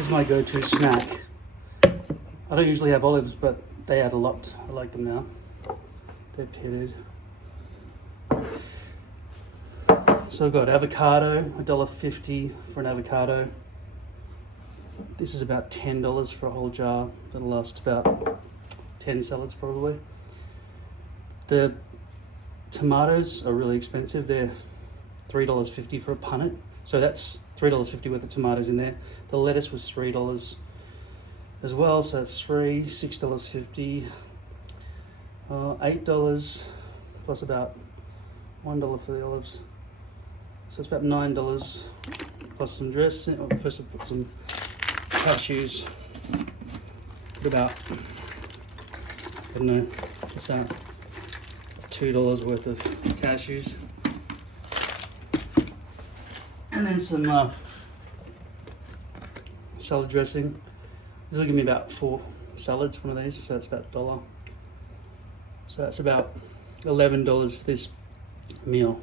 This is my go-to snack. I don't usually have olives, but they add a lot. I like them now. They're pitted. So I've got avocado, $1.50 for an avocado. This is about $10 for a whole jar. That'll last about 10 salads probably. The tomatoes are really expensive. They're $3.50 for a punnet. So that's $3.50 worth of tomatoes in there. The lettuce was $3 as well, so that's $6.50. $8 plus about $1 for the olives. So it's about $9 plus some dressing. First I put some cashews. Put about, I don't know, what's that? $2 worth of cashews. And then some salad dressing. This will give me about 4 salads, one of these, so that's about $1. So that's about $11 for this meal.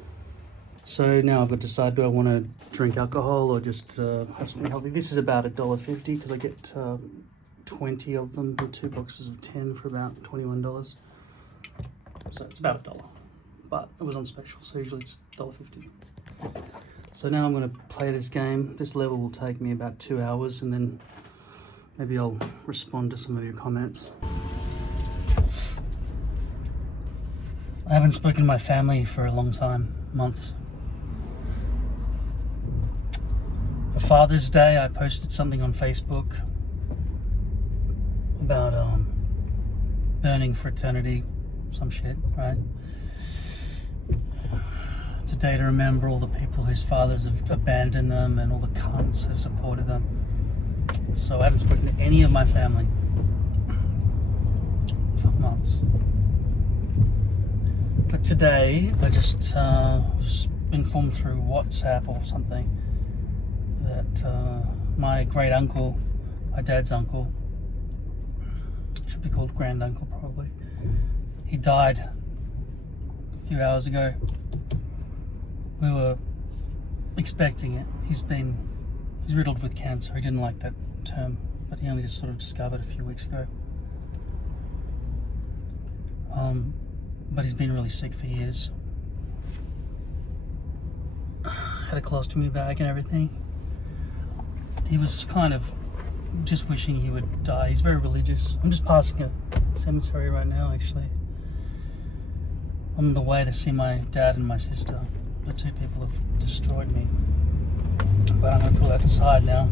So now I've got to decide, do I want to drink alcohol or just have something healthy? This is about $1.50 because I get 20 of them in 2 boxes of 10 for about $21. So it's about $1, but it was on special, so usually it's $1.50. So now I'm going to play this game. This level will take me about 2 hours, and then maybe I'll respond to some of your comments. I haven't spoken to my family for a long time, months. For Father's Day, I posted something on Facebook about burning fraternity, some shit, right? It's a day to remember all the people whose fathers have abandoned them and all the cunts who have supported them. So I haven't spoken to any of my family for months. But today, I just was informed through WhatsApp or something that my great uncle, my dad's uncle, should be called grand uncle probably, he died a few hours ago. We were expecting it. He's riddled with cancer. He didn't like that term, but he only just sort of discovered a few weeks ago. But he's been really sick for years. Had a colostomy bag and everything. He was kind of just wishing he would die. He's very religious. I'm just passing a cemetery right now, actually. I'm on the way to see my dad and my sister. The 2 people have destroyed me. But I'm going to pull that aside now.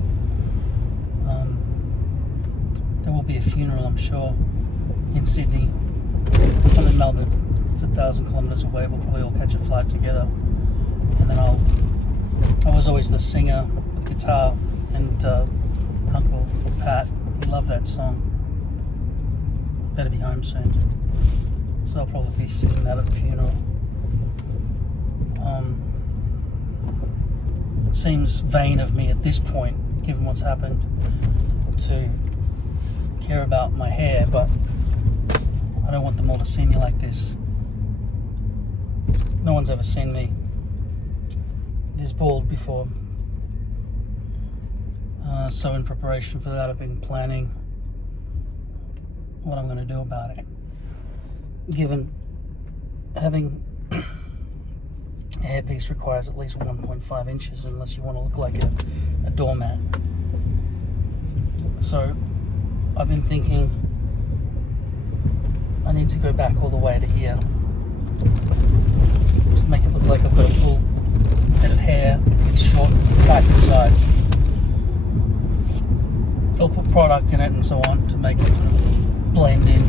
There will be a funeral, I'm sure, in Sydney. I'm in Melbourne. It's 1,000 kilometres away. We'll probably all catch a flight together. And then I was always the singer with guitar, and Uncle Pat, he loved that song. Better be home soon. So I'll probably be singing that at the funeral. It seems vain of me at this point, given what's happened, to care about my hair, but I don't want them all to see me like this. No one's ever seen me this bald before. So in preparation for that, I've been planning what I'm going to do about it. Given having a hairpiece requires at least 1.5 inches unless you want to look like a doormat. So I've been thinking I need to go back all the way to here to make it look like I've got a full head of hair with short spiky sides. I'll put product in it and so on to make it sort of blend in.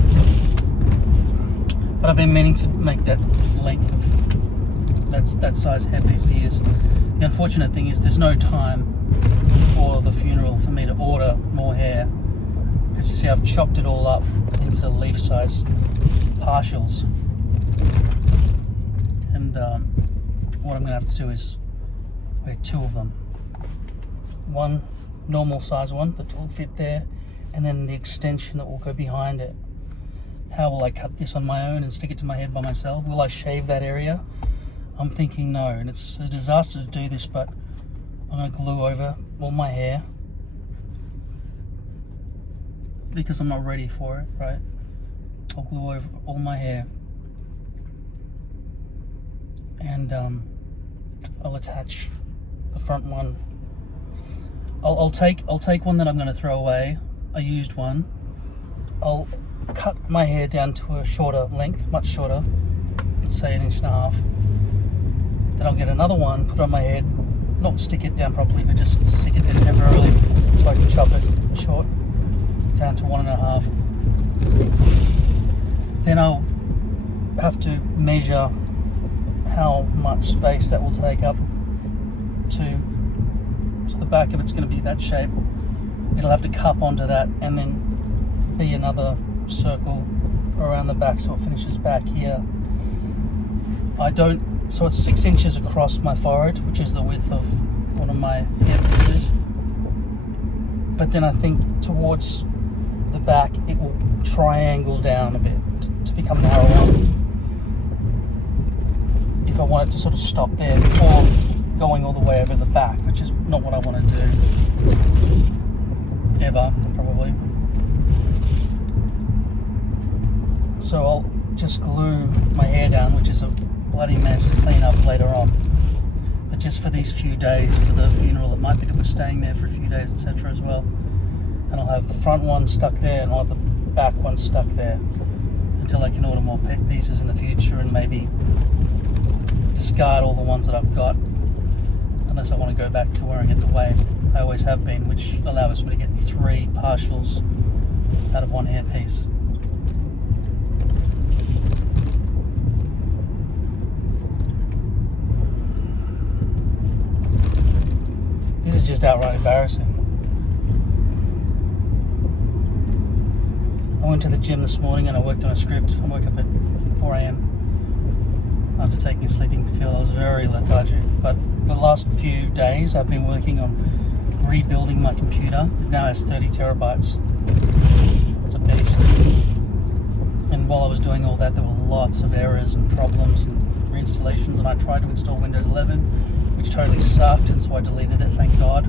But I've been meaning to make that length of that size hairpiece for years. The unfortunate thing is there's no time for the funeral for me to order more hair, because you see I've chopped it all up into leaf size partials, and what I'm going to have to do is wear 2 of them. One normal size one that will fit there, and then the extension that will go behind it. How will I cut this on my own and stick it to my head by myself? Will I shave that area? I'm thinking no, and it's a disaster to do this, but I'm going to glue over all my hair because I'm not ready for it, right? I'll glue over all my hair, and I'll attach the front one. I'll take one that I'm going to throw away, a used one. I'll cut my hair down to a shorter length, much shorter, say 1.5 inches. Then I'll get another one, put it on my head, not stick it down properly, but just stick it there temporarily so I can chop it short down to 1.5. Then I'll have to measure how much space that will take up to the back. If it's going to be that shape, it'll have to cup onto that and then be another circle around the back so it finishes back here. So it's 6 inches across my forehead, which is the width of one of my hairpieces. But then I think towards the back it will triangle down a bit to become narrower. If I want it to sort of stop there before going all the way over the back, which is not what I want to do ever, probably. So I'll just glue my hair down, which is a bloody mess to clean up later on. But just for these few days, for the funeral, it might be that we're staying there for a few days, etc. as well. And I'll have the front one stuck there, and I'll have the back one stuck there until I can order more pieces in the future and maybe discard all the ones that I've got, unless I want to go back to wearing it the way I always have been, which allows me to get 3 partials out of one hairpiece. This is just outright embarrassing. I went to the gym this morning and I worked on a script. I woke up at 4 a.m. after taking a sleeping pill. I was very lethargic, but the last few days I've been working on rebuilding my computer. It now has 30 terabytes. It's a beast. And while I was doing all that, there were lots of errors and problems and reinstallations, and I tried to install Windows 11, which totally sucked, and so I deleted it, thank God,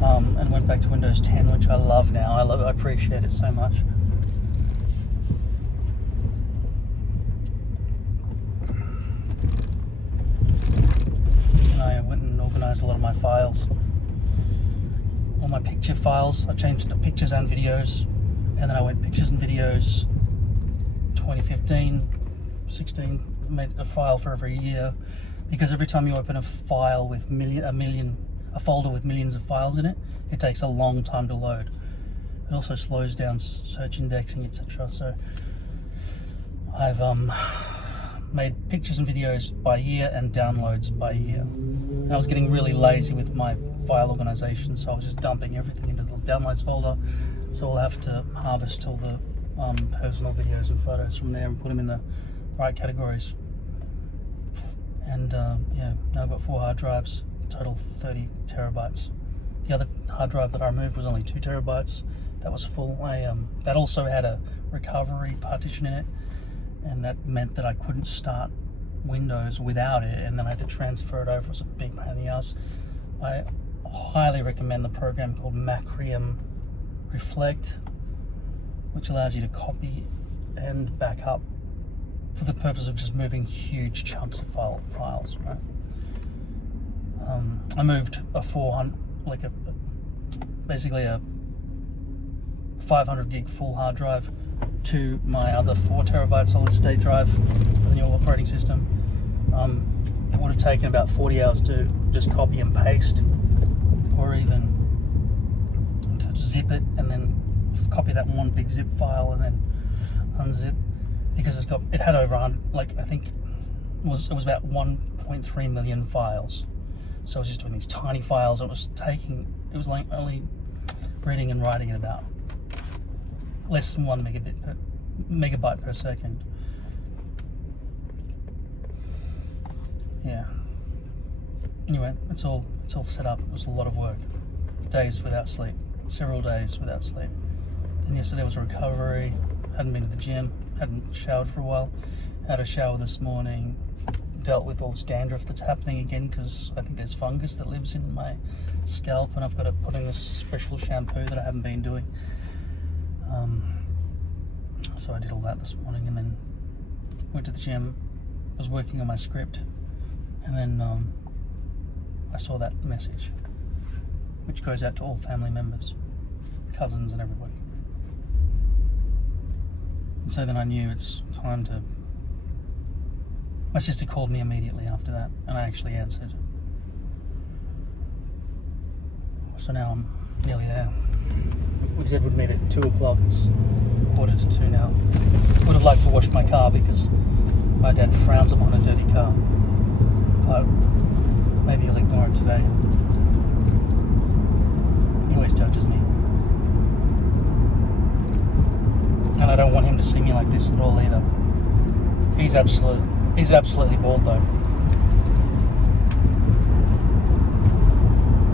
and went back to Windows 10, which I love now. I appreciate it so much. And I went and organized a lot of my files. All my picture files, I changed it to pictures and videos, and then I went pictures and videos 2015, 16, made a file for every year, because every time you open a file with a folder with millions of files in it, it takes a long time to load. It also slows down search indexing, etc. So I've made pictures and videos by year and downloads by year. And I was getting really lazy with my file organization, so I was just dumping everything into the downloads folder. So I'll have to harvest all the personal videos and photos from there and put them in the right categories. And yeah, now I've got 4 hard drives, total 30 terabytes. The other hard drive that I removed was only 2 terabytes. That was full. That also had a recovery partition in it, and that meant that I couldn't start Windows without it, and then I had to transfer it over. It was a big pain in the ass. I highly recommend the program called Macrium Reflect, which allows you to copy and back up for the purpose of just moving huge chunks of files, right? I moved a 400, basically a 500 gig full hard drive to my other 4 terabyte solid state drive for the new operating system. It would have taken about 40 hours to just copy and paste, or even to zip it and then copy that one big zip file and then unzip, because it had over 100, I think it was about 1.3 million files. So I was just doing these tiny files. It was only reading and writing at about less than 1 megabyte per second. Yeah. Anyway, it's all set up. It was a lot of work. Days without sleep. Several days without sleep. Then yesterday was recovery. Hadn't been to the gym. Hadn't showered for a while. Had a shower this morning. Dealt with all this dandruff that's happening again, because I think there's fungus that lives in my scalp, and I've got to put in this special shampoo that I haven't been doing. So I did all that this morning, and then went to the gym, was working on my script, and then I saw that message, which goes out to all family members, cousins and everybody. And so then I knew it's time to... My sister called me immediately after that, and I actually answered. So now I'm nearly there. We said we'd meet at 2 o'clock, it's 1:45 now. Would have liked to wash my car because my dad frowns upon a dirty car. But maybe he'll ignore it today. He always judges me. And I don't want him to see me like this at all either. He's absolutely bald though.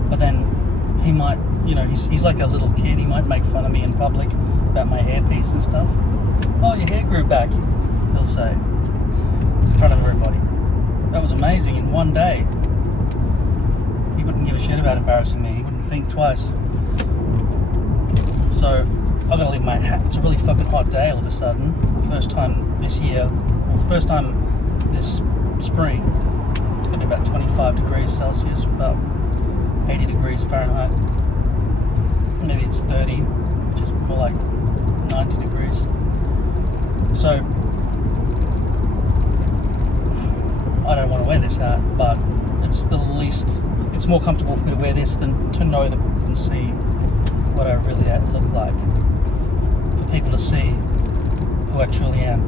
But then he might, he's like a little kid. He might make fun of me in public about my hairpiece and stuff. Oh, your hair grew back, he'll say, in front of everybody. That was amazing in one day. He wouldn't give a shit about embarrassing me. He wouldn't think twice. So I've got to leave my hat. It's a really fucking hot day all of a sudden. First time this year, well, first time this spring. It's going to be about 25 degrees Celsius, about 80 degrees Fahrenheit. Maybe it's 30, which is more like 90 degrees. So I don't want to wear this hat, but it's more comfortable for me to wear this than to know that people can see what I really look like. For people to see who I truly am.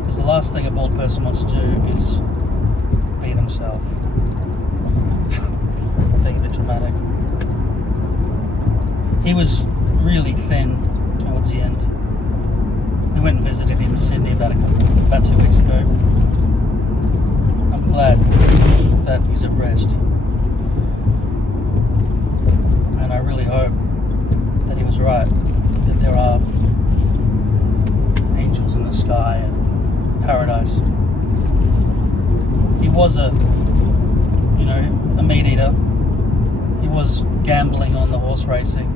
Because the last thing a bald person wants to do is be themselves. I'm being a bit dramatic. He was really thin towards the end. We went and visited him in Sydney about 2 weeks ago. I'm glad that he's at rest. And I really hope that he was right, that there are angels in the sky and paradise. He was a meat eater. He was gambling on the horse racing.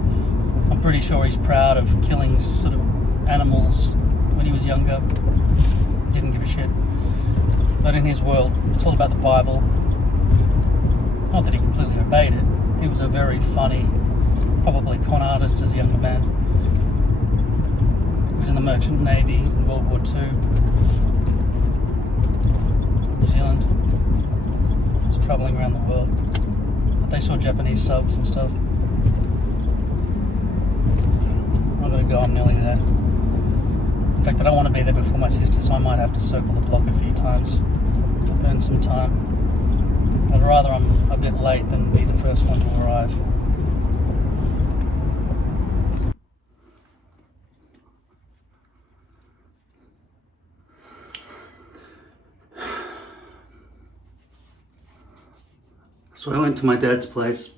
I'm pretty sure he's proud of killing sort of animals when he was younger. Didn't give a shit. But in his world, it's all about the Bible. Not that he completely obeyed it. He was a very funny, probably con artist as a younger man. He was in the Merchant Navy in World War II. New Zealand. He was travelling around the world. But they saw Japanese subs and stuff. I'm gonna go, I'm nearly there. In fact, I don't want to be there before my sister, so I might have to circle the block a few times to burn some time. I'd rather I'm a bit late than be the first one to arrive. So I went to my dad's place.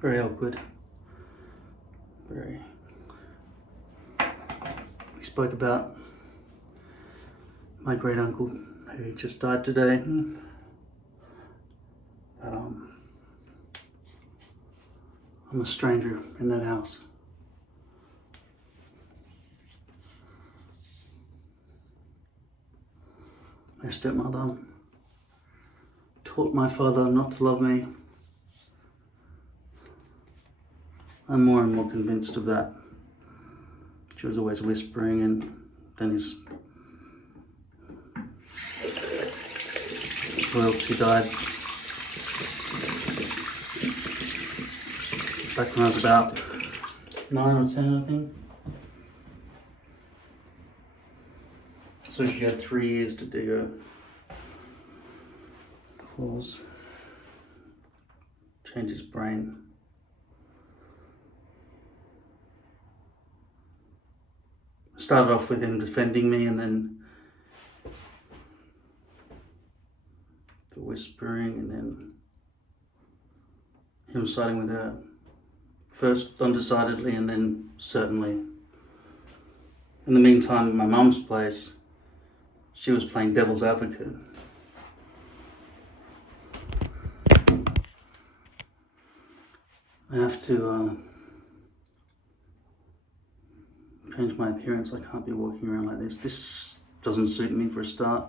Very awkward. We spoke about my great uncle who just died today. But I'm a stranger in that house. My stepmother taught my father not to love me. I'm more and more convinced of that. She was always whispering, and then his royalty died back when I was about 9 or 10, I think. So she had 3 years to dig her claws, change his brain. Started off with him defending me, and then the whispering, and then him siding with her. First undecidedly, and then certainly. In the meantime, at my mum's place, she was playing devil's advocate. I have to change my appearance. I can't be walking around like this. This doesn't suit me for a start.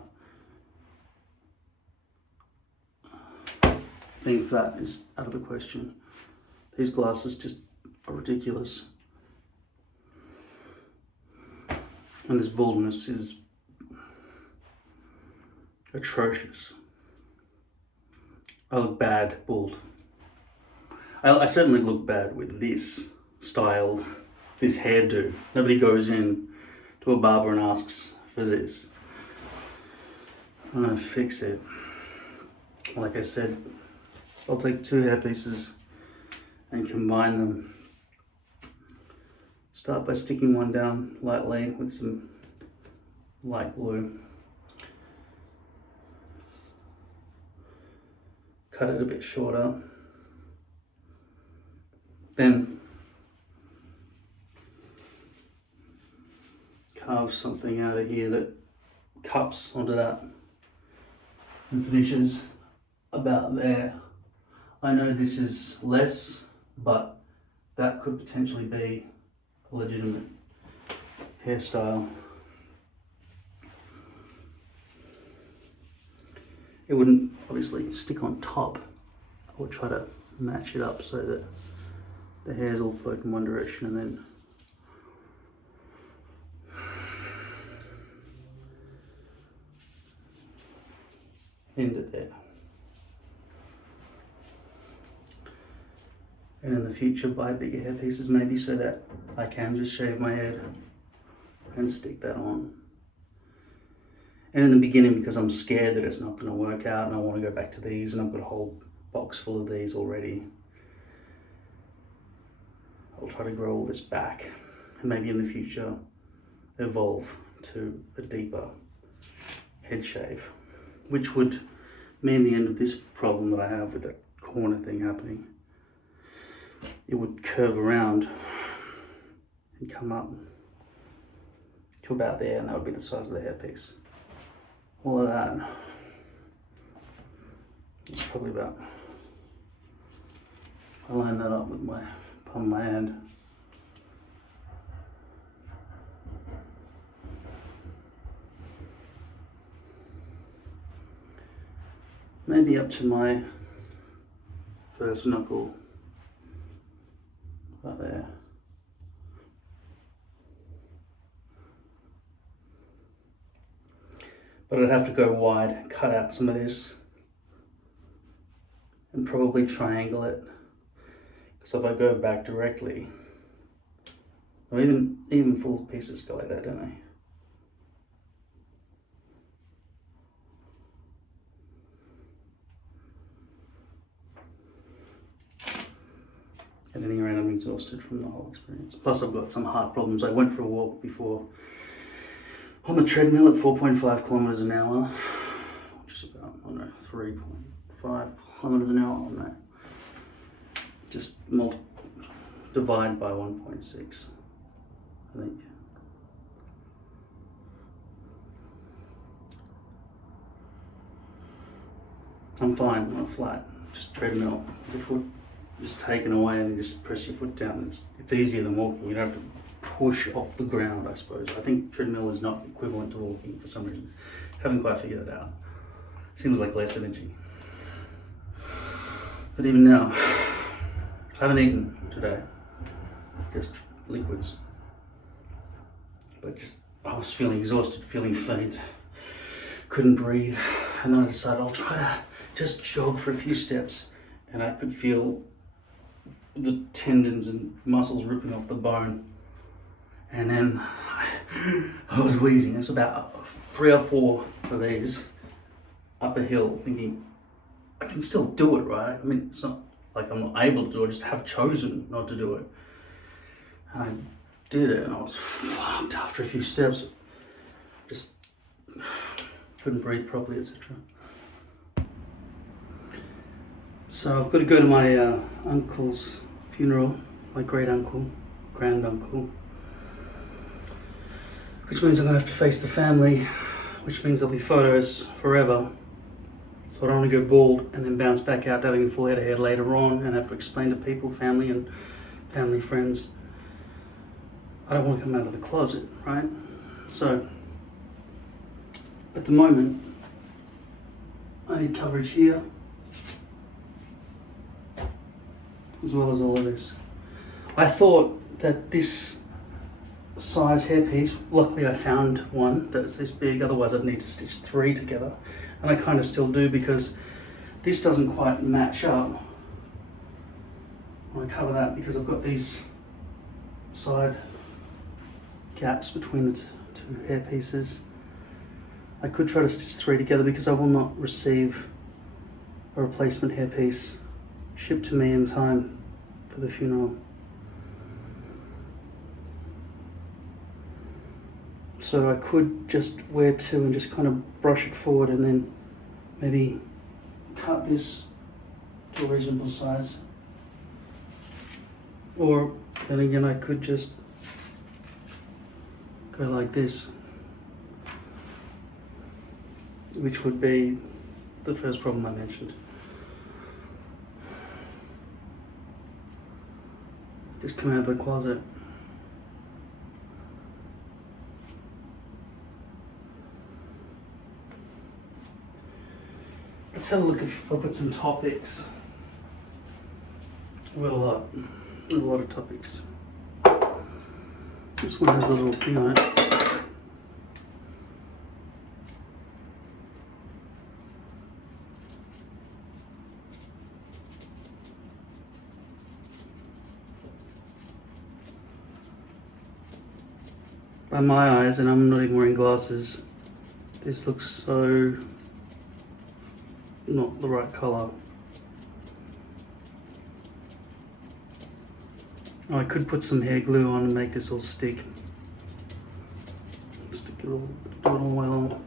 Being fat is out of the question. These glasses just are ridiculous. And this baldness is atrocious. I look bad bald. I certainly look bad with this style, this hairdo. Nobody goes in to a barber and asks for this. I'm gonna fix it. Like I said, I'll take 2 hair pieces and combine them. Start by sticking one down lightly with some light glue. Cut it a bit shorter. Then carve something out of here that cups onto that and finishes about there. I know this is less, but that could potentially be a legitimate hairstyle. It wouldn't obviously stick on top. I would try to match it up so that the hairs all float in one direction and then end it there. And in the future buy bigger hair pieces maybe so that I can just shave my head and stick that on. And in the beginning, because I'm scared that it's not going to work out and I want to go back to these, and I've got a whole box full of these already, I'll try to grow all this back and maybe in the future evolve to a deeper head shave, which would mean the end of this problem that I have with that corner thing happening. It would curve around and come up to about there, and that would be the size of the hairpiece. All of that, it's probably about, I line that up with my palm of my hand. Maybe up to my first knuckle, about there. But I'd have to go wide and cut out some of this and probably triangle it, because if I go back directly, or even full pieces go like that, don't they? Editing around, I'm exhausted from the whole experience. Plus I've got some heart problems. I went for a walk before on the treadmill at 4.5 kilometers an hour, which is about, I don't know, 3.5 kilometers an hour on that. Just divide by 1.6, I think. I'm fine on a flat, just treadmill. The foot is taken away and you just press your foot down. It's easier than walking. You don't have to push off the ground, I suppose. I think treadmill is not equivalent to walking for some reason. Haven't quite figured it out. Seems like less energy. But even now, I haven't eaten today, just liquids. But just, I was feeling exhausted, feeling faint, couldn't breathe. And then I decided I'll try to just jog for a few steps, and I could feel the tendons and muscles ripping off the bone. And then I was wheezing. It was about 3 or 4 of these up a hill, thinking, I can still do it, right? I mean, it's not like I'm not able to do it, I just have chosen not to do it. And I did it, and I was fucked after a few steps. Just couldn't breathe properly, etc. So I've got to go to my uncle's funeral, my great uncle, grand uncle. Which means I'm gonna have to face the family, which means there'll be photos forever. So I don't want to go bald and then bounce back out to having a full head of hair later on and have to explain to people, family and family friends. I don't want to come out of the closet, right? So at the moment, I need coverage here, as well as all of this. I thought that this size hairpiece, luckily I found one that's this big, otherwise I'd need to stitch 3 together. And I kind of still do because this doesn't quite match up. I want to cover that because I've got these side gaps between the two hairpieces. I could try to stitch 3 together because I will not receive a replacement hairpiece shipped to me in time for the funeral. So I could just wear 2 and just kind of brush it forward and then maybe cut this to a reasonable size. Or then again, I could just go like this, which would be the first problem I mentioned. Just come out of the closet. Let's have a look if I've got some topics. I've got a lot of topics. This one has a little thing on it. By my eyes, and I'm not even wearing glasses, this looks so not the right colour. Oh, I could put some hair glue on and make this all stick. Stick it all, do it all well.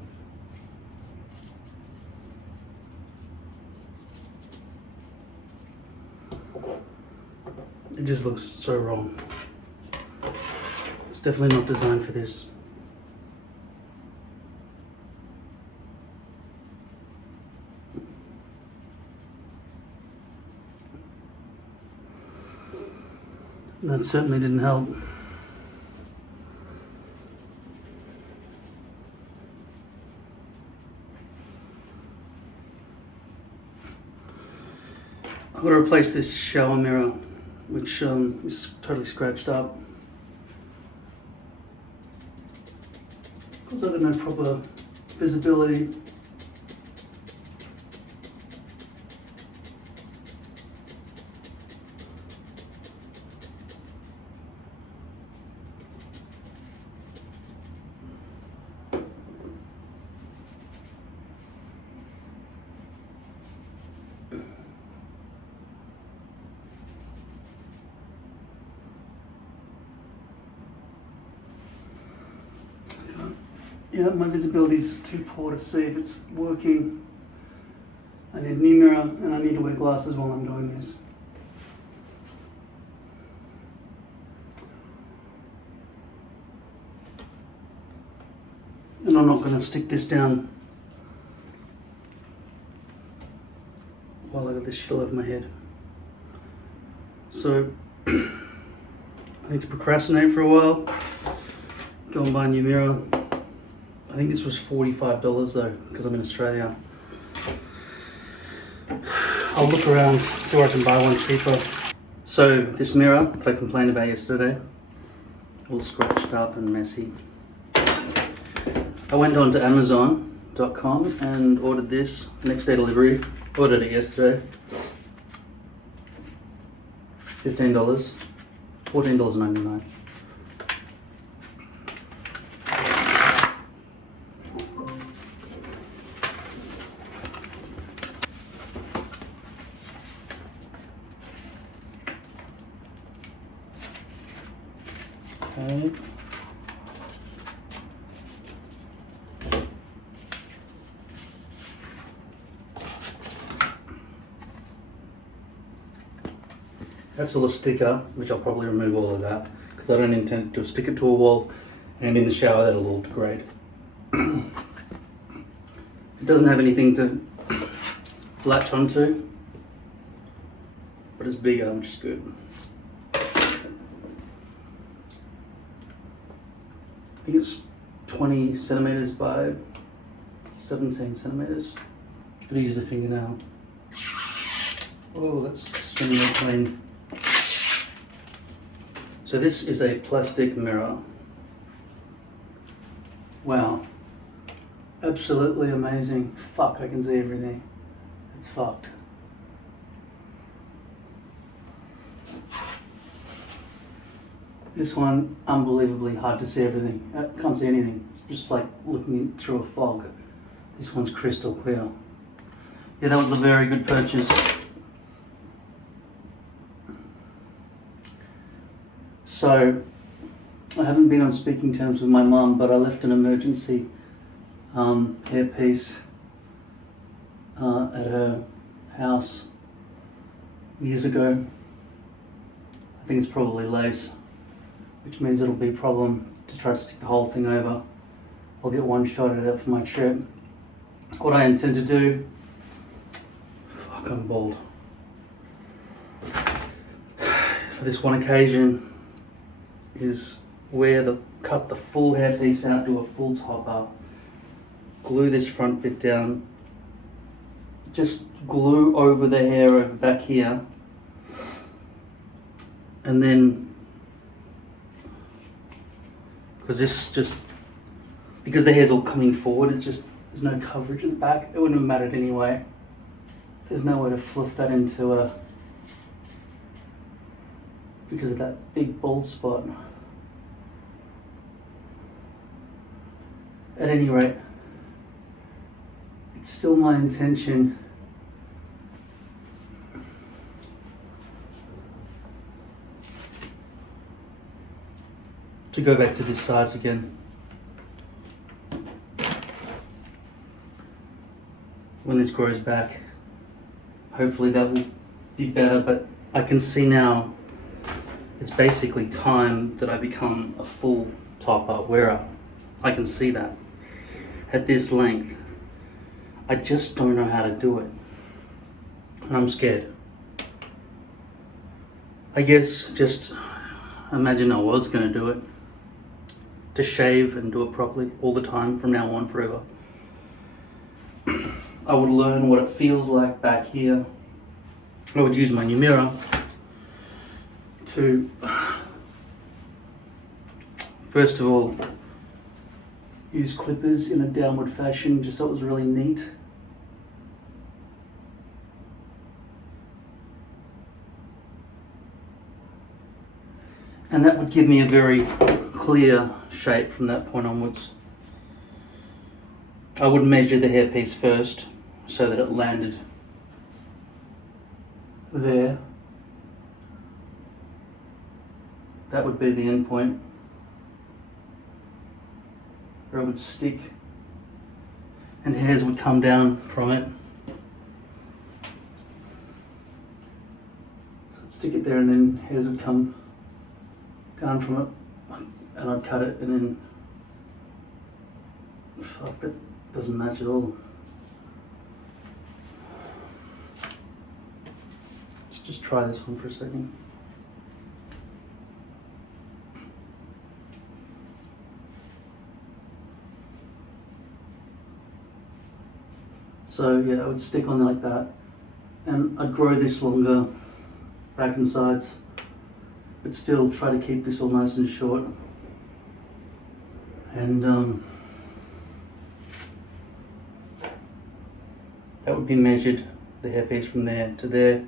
It just looks so wrong. It's definitely not designed for this. That certainly didn't help. I've got to replace this shower mirror, which is totally scratched up. Because I don't have proper visibility. Yeah, my visibility is too poor to see if it's working. I need a new mirror and I need to wear glasses while I'm doing this. And I'm not going to stick this down while I got this shit all over my head. So I need to procrastinate for a while, go and buy a new mirror. I think this was $45 though, because I'm in Australia. I'll look around, see where I can buy one cheaper. So this mirror that I complained about yesterday, all scratched up and messy. I went on to Amazon.com and ordered this, next day delivery. Ordered it yesterday. $15, $14.99. Okay. That's all a sticker, which I'll probably remove all of that because I don't intend to stick it to a wall, and in the shower that'll all degrade. It doesn't have anything to latch onto, but it's bigger, which is good. I think it's 20 centimeters by 17 centimeters. Gotta use a fingernail. Oh, that's extremely clean. So this is a plastic mirror. Wow. Absolutely amazing. Fuck, I can see everything. It's fucked. This one, unbelievably hard to see everything. I can't see anything. It's just like looking through a fog. This one's crystal clear. Yeah, that was a very good purchase. So, I haven't been on speaking terms with my mum, but I left an emergency hairpiece at her house years ago. I think it's probably lace, which means it'll be a problem to try to stick the whole thing over. I'll get one shot at it for my trip. What I intend to do, fuck, I'm bald. For this one occasion, is cut the full hairpiece out, do a full topper, glue this front bit down, just glue over the hair over back here, and then, because the hair's all coming forward, there's no coverage at the back. It wouldn't have mattered anyway. There's no way to fluff that into because of that big bald spot. At any rate, it's still my intention to go back to this size again. When this grows back, hopefully that will be better, but I can see now it's basically time that I become a full topper wearer. I can see that. At this length, I just don't know how to do it. And I'm scared. I guess just imagine I was gonna do it. To shave and do it properly all the time from now on forever. I would learn what it feels like back here. I would use my new mirror to, first of all, use clippers in a downward fashion just so it was really neat. And that would give me a very clear shape from that point onwards. I would measure the hairpiece first so that it landed there. That would be the end point where it would stick and hairs would come down from it. So I'd stick it there and then hairs would come down from it and I'd cut it and then, fuck, that doesn't match at all. Let's just try this one for a second. So yeah, I would stick on like that and I'd grow this longer, back and sides, but still try to keep this all nice and short. And that would be measured, the hairpiece from there to there.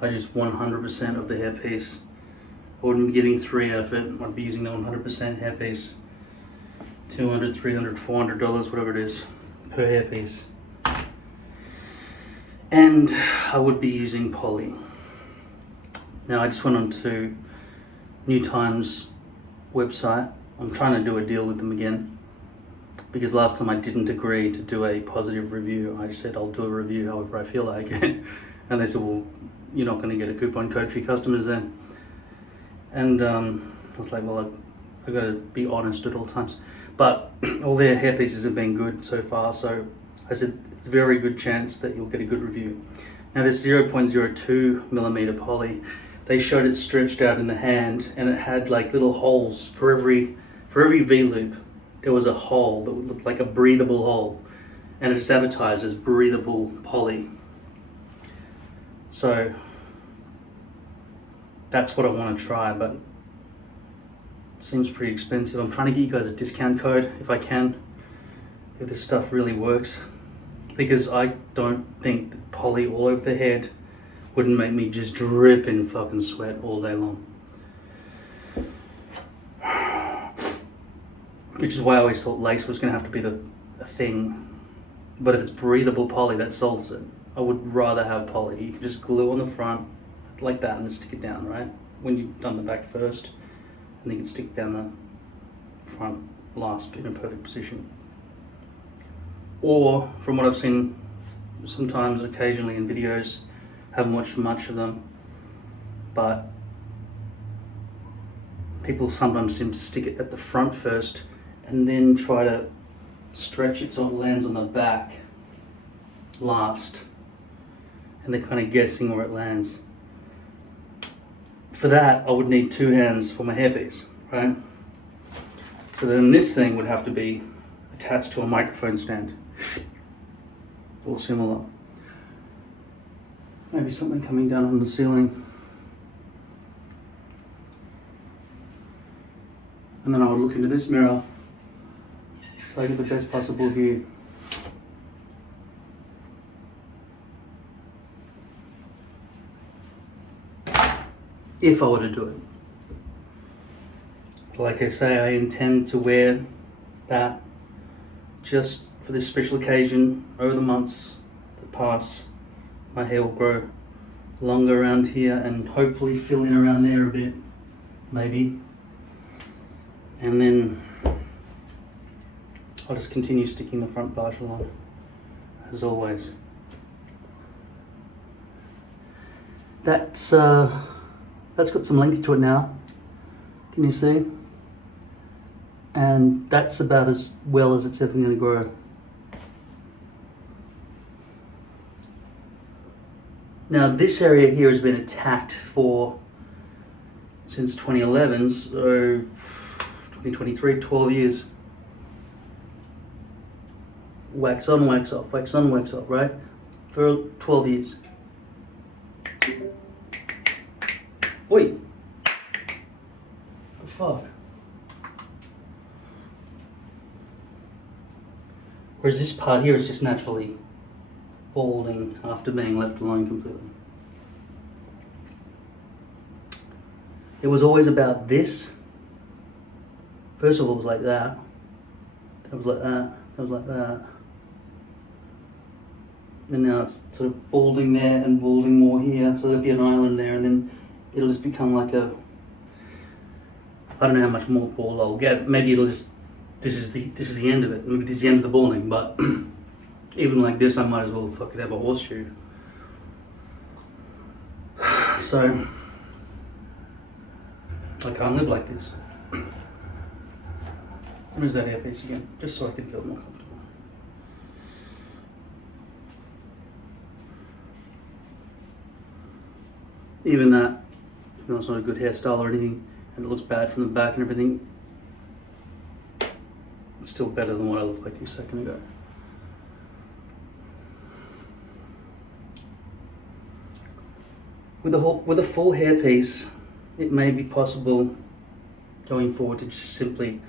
I just 100% of the hairpiece. I wouldn't be getting 3 out of it. I'd be using the 100% hairpiece. $200, $300, $400, whatever it is, per hairpiece. And I would be using poly. Now I just went on to New Times website. I'm trying to do a deal with them again because last time I didn't agree to do a positive review. I just said I'll do a review however I feel like. And they said, well, you're not going to get a coupon code for your customers then. And I was like, well, I've got to be honest at all times. But all their hairpieces have been good so far, so I said it's a very good chance that you'll get a good review. Now this 0.02 millimeter poly, they showed it stretched out in the hand, and it had like little holes for every V-loop. There was a hole that would look like a breathable hole, and it's advertised as breathable poly. So that's what I want to try, but it seems pretty expensive. I'm trying to get you guys a discount code if I can, if this stuff really works, because I don't think that poly all over the head wouldn't make me just drip in fucking sweat all day long. Which is why I always thought lace was going to have to be the thing. But if it's breathable poly, that solves it. I would rather have poly. You can just glue on the front like that and then stick it down, right? When you've done the back first, and then you can stick down the front last in a perfect position. Or, from what I've seen sometimes, occasionally in videos, haven't watched much of them, but people sometimes seem to stick it at the front first and then try to stretch it so it lands on the back last, and they're kind of guessing where it lands. For that, I would need 2 hands for my hairpiece, right? So then this thing would have to be attached to a microphone stand or similar. Maybe something coming down from the ceiling. And then I would look into this mirror so I get the best possible view. If I were to do it. But like I say, I intend to wear that just for this special occasion. Over the months that pass, my hair will grow longer around here and hopefully fill in around there a bit, maybe. And then I'll just continue sticking the front partial on, as always. That's got some length to it now. Can you see? And that's about as well as it's ever going to grow. Now this area here has been attacked since 2011, so 2023, 12 years. Wax on, wax off, wax on, wax off, right? For 12 years. Oi! The fuck? Whereas this part here is just naturally balding after being left alone completely. It was always about this. First of all, it was like that. That was like that. That was like that. And now it's sort of balding there and balding more here. So there'll be an island there, and then it'll just become like a, I don't know how much more bald I'll get. Maybe it'll just, this is the end of it. Maybe this is the end of the balding, but even like this, I might as well fucking have a horseshoe. So, I can't live like this. Where's that hairpiece again? Just so I can feel more comfortable. Even that, even though it's not a good hairstyle or anything, and it looks bad from the back and everything, it's still better than what I looked like a second ago. With a full hairpiece, it may be possible going forward to just simply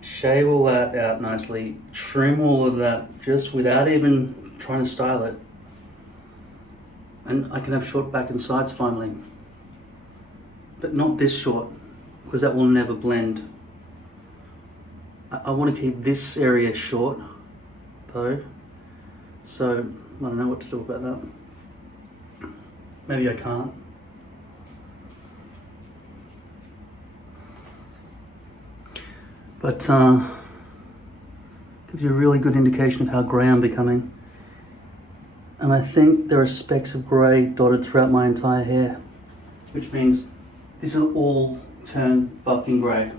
shave all that out nicely, trim all of that just without even trying to style it. And I can have short back and sides finally. But not this short, because that will never blend. I want to keep this area short, though. So, I don't know what to do about that. Maybe I can't. But gives you a really good indication of how grey I'm becoming. And I think there are specks of grey dotted throughout my entire hair, which means this will all turn fucking grey.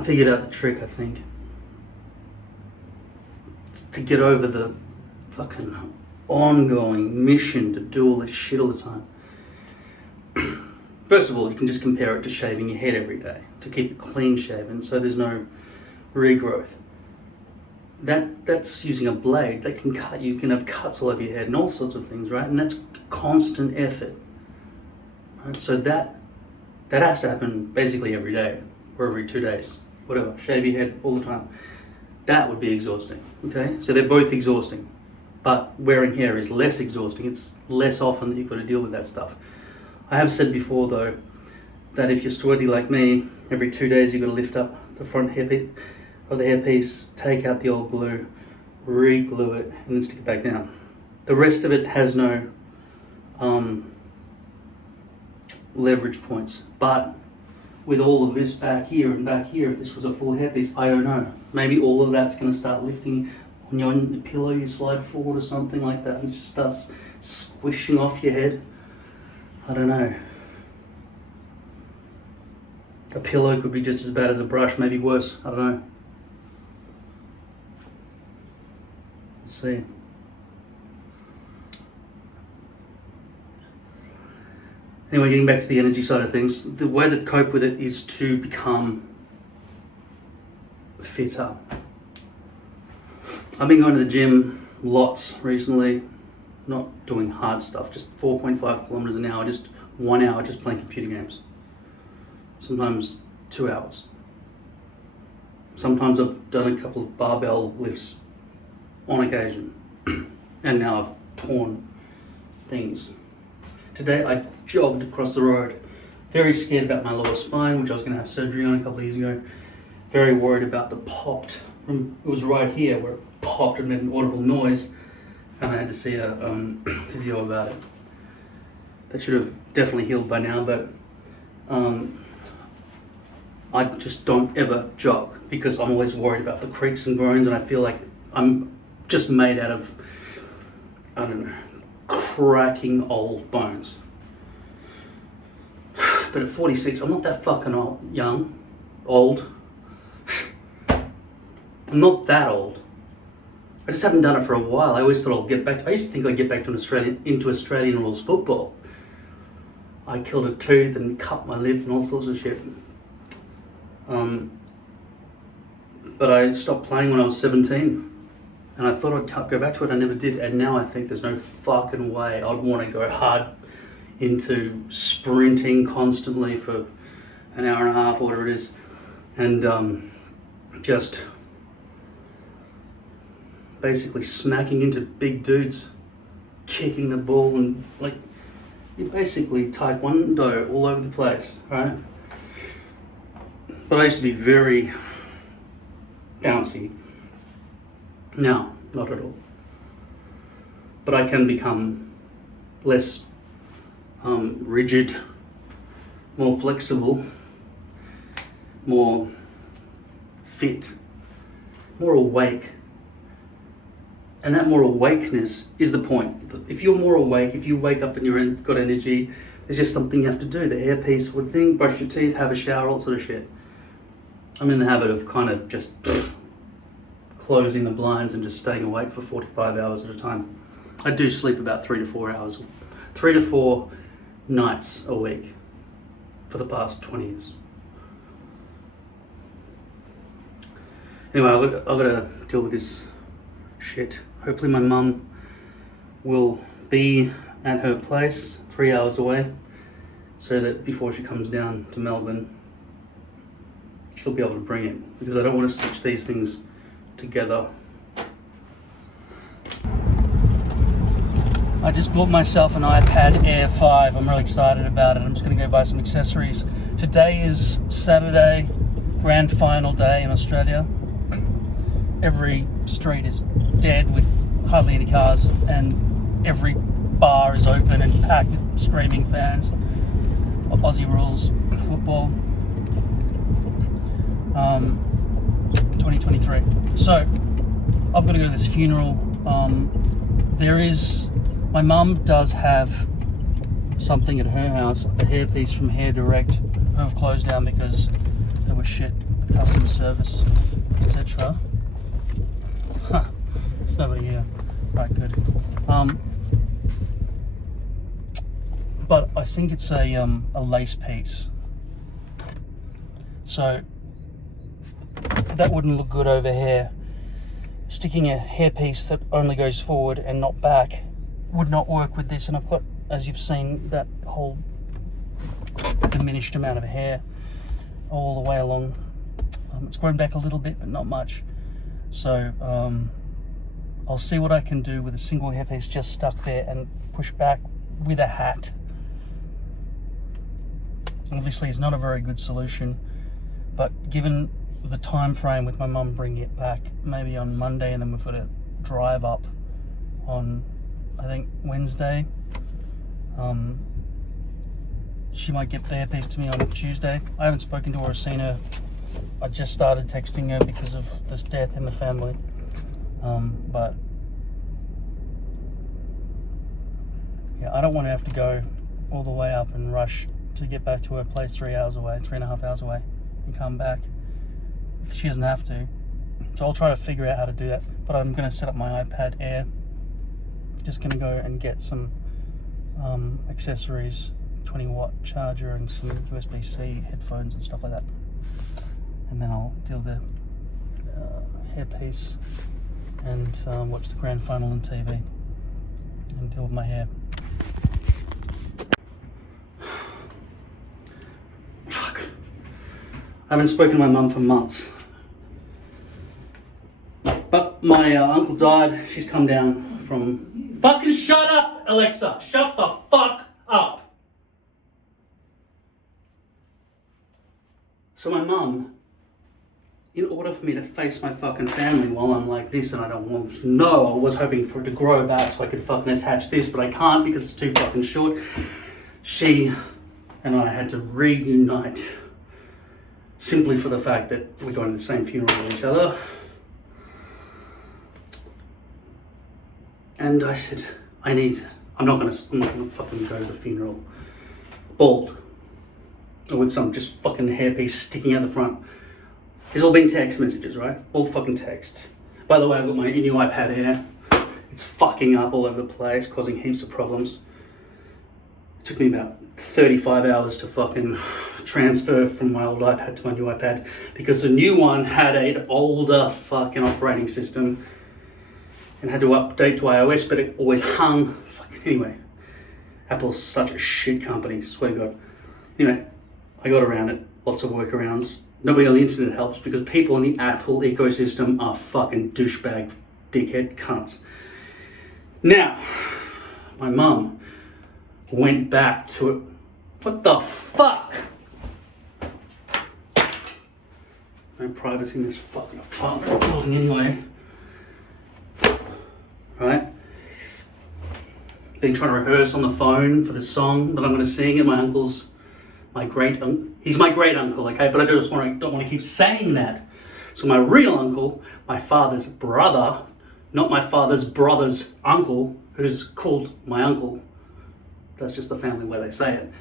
I figured out the trick, I think. To get over the fucking ongoing mission to do all this shit all the time. First of all, you can just compare it to shaving your head every day to keep it clean shaven so there's no regrowth. That's using a blade that can cut you, can have cuts all over your head and all sorts of things, right? And that's constant effort. Right? So that has to happen basically every day or every 2 days, whatever. Shave your head all the time. That would be exhausting, okay? So they're both exhausting, but wearing hair is less exhausting. It's less often that you've got to deal with that stuff. I have said before though, that if you're sweaty like me, every 2 days you've got to lift up the front hairpiece of the hairpiece, take out the old glue, re-glue it, and then stick it back down. The rest of it has no leverage points, but with all of this back here and back here, if this was a full hairpiece, I don't know. Maybe all of that's going to start lifting on the pillow, you slide forward or something like that, and it just starts squishing off your head. I don't know. A pillow could be just as bad as a brush, maybe worse. I don't know. Let's see. Anyway, getting back to the energy side of things, the way to cope with it is to become fitter. I've been going to the gym lots recently, not doing hard stuff, just 4.5 kilometers an hour, just 1 hour just playing computer games. Sometimes 2 hours. Sometimes I've done a couple of barbell lifts on occasion, and now I've torn things. Today I jogged across the road, very scared about my lower spine, which I was going to have surgery on a couple of years ago. Very worried about the popped. It was right here where it popped and made an audible noise, and I had to see a physio about it. That should have definitely healed by now, but I just don't ever jog because I'm always worried about the creaks and groans, and I feel like I'm just made out of, I don't know, cracking old bones. But at 46, I'm not that fucking old. I'm not that old. I just haven't done it for a while. I always thought I'll get back. I used to think I'd get back to Australian rules football. I killed a tooth and cut my lip and all sorts of shit. But I stopped playing when I was 17. And I thought I'd go back to it. I never did. And now I think there's no fucking way I'd want to go hard into sprinting constantly for an hour and a half or whatever it is. And just basically smacking into big dudes, kicking the ball, and like, you're basically taekwondo all over the place, right? But I used to be very bouncy. No, not at all. But I can become less rigid, more flexible, more fit, more awake. And that more awakeness is the point. If you're more awake, if you wake up and you've got energy, there's just something you have to do. The hairpiece would thing, brush your teeth, have a shower, all sort of shit. I'm in the habit of kind of just closing the blinds and just staying awake for 45 hours at a time. I do sleep about 3 to 4 hours, 3 to 4 nights a week for the past 20 years. Anyway, I've got to deal with this shit. Hopefully my mum will be at her place 3 hours away, so that before she comes down to Melbourne, she'll be able to bring it, because I don't want to stitch these things together. I just bought myself an iPad Air 5. I'm really excited about it. I'm just going to go buy some accessories. Today is Saturday, grand final day in Australia. Every street is dead with hardly any cars, and every bar is open and packed with screaming fans. Aussie rules football 2023. So I've got to go to this funeral. My mum does have something at her house, a hairpiece from Hair Direct, who have closed down because they were shit. customer service, etc. Huh, there's nobody here. Right, good. But I think it's a lace piece. So that wouldn't look good over here. Sticking a hairpiece that only goes forward and not back would not work with this. And I've got, as you've seen, that whole diminished amount of hair all the way along. It's grown back a little bit, but not much. So I'll see what I can do with a single hairpiece just stuck there and push back with a hat. Obviously, it's not a very good solution, but given the time frame with my mum bringing it back, maybe on Monday, and then we've got to drive up on, I think, Wednesday. She might get the hairpiece to me on Tuesday. I haven't spoken to her or seen her. I just started texting her because of this death in the family. But yeah, I don't want to have to go all the way up and rush to get back to her place 3 hours away, 3.5 hours away, and come back if she doesn't have to. So I'll try to figure out how to do that. But I'm going to set up my iPad Air. Just going to go and get some accessories, 20-watt charger and some USB-C headphones and stuff like that. And then I'll deal the hairpiece and watch the grand final on TV and deal with my hair. Fuck. I haven't spoken to my mum for months. But my uncle died. She's come down from... Fucking shut up, Alexa! Shut the fuck up! So my mum, in order for me to face my fucking family while I'm like this and I don't want to know, I was hoping for it to grow back so I could fucking attach this, but I can't because it's too fucking short. She and I had to reunite simply for the fact that we're going to the same funeral with each other. And I said, I'm not gonna fucking go to the funeral bald or with some just fucking hairpiece sticking out the front. It's all been text messages, right? All fucking text. By the way, I've got my new iPad Air. It's fucking up all over the place, causing heaps of problems. It took me about 35 hours to fucking transfer from my old iPad to my new iPad because the new one had an older fucking operating system and had to update to iOS, but it always hung. Anyway, Apple's such a shit company, swear to God. Anyway, I got around it, lots of workarounds. Nobody on the internet helps because people in the Apple ecosystem are fucking douchebag, dickhead cunts. Now, my mum went back to it. What the fuck? No privacy in this fucking apartment building anyway. Right? Been trying to rehearse on the phone for the song that I'm going to sing at my uncle's, he's my great uncle, okay? But I don't want to keep saying that. So my real uncle, my father's brother, not my father's brother's uncle, who's called my uncle. That's just the family way they say it.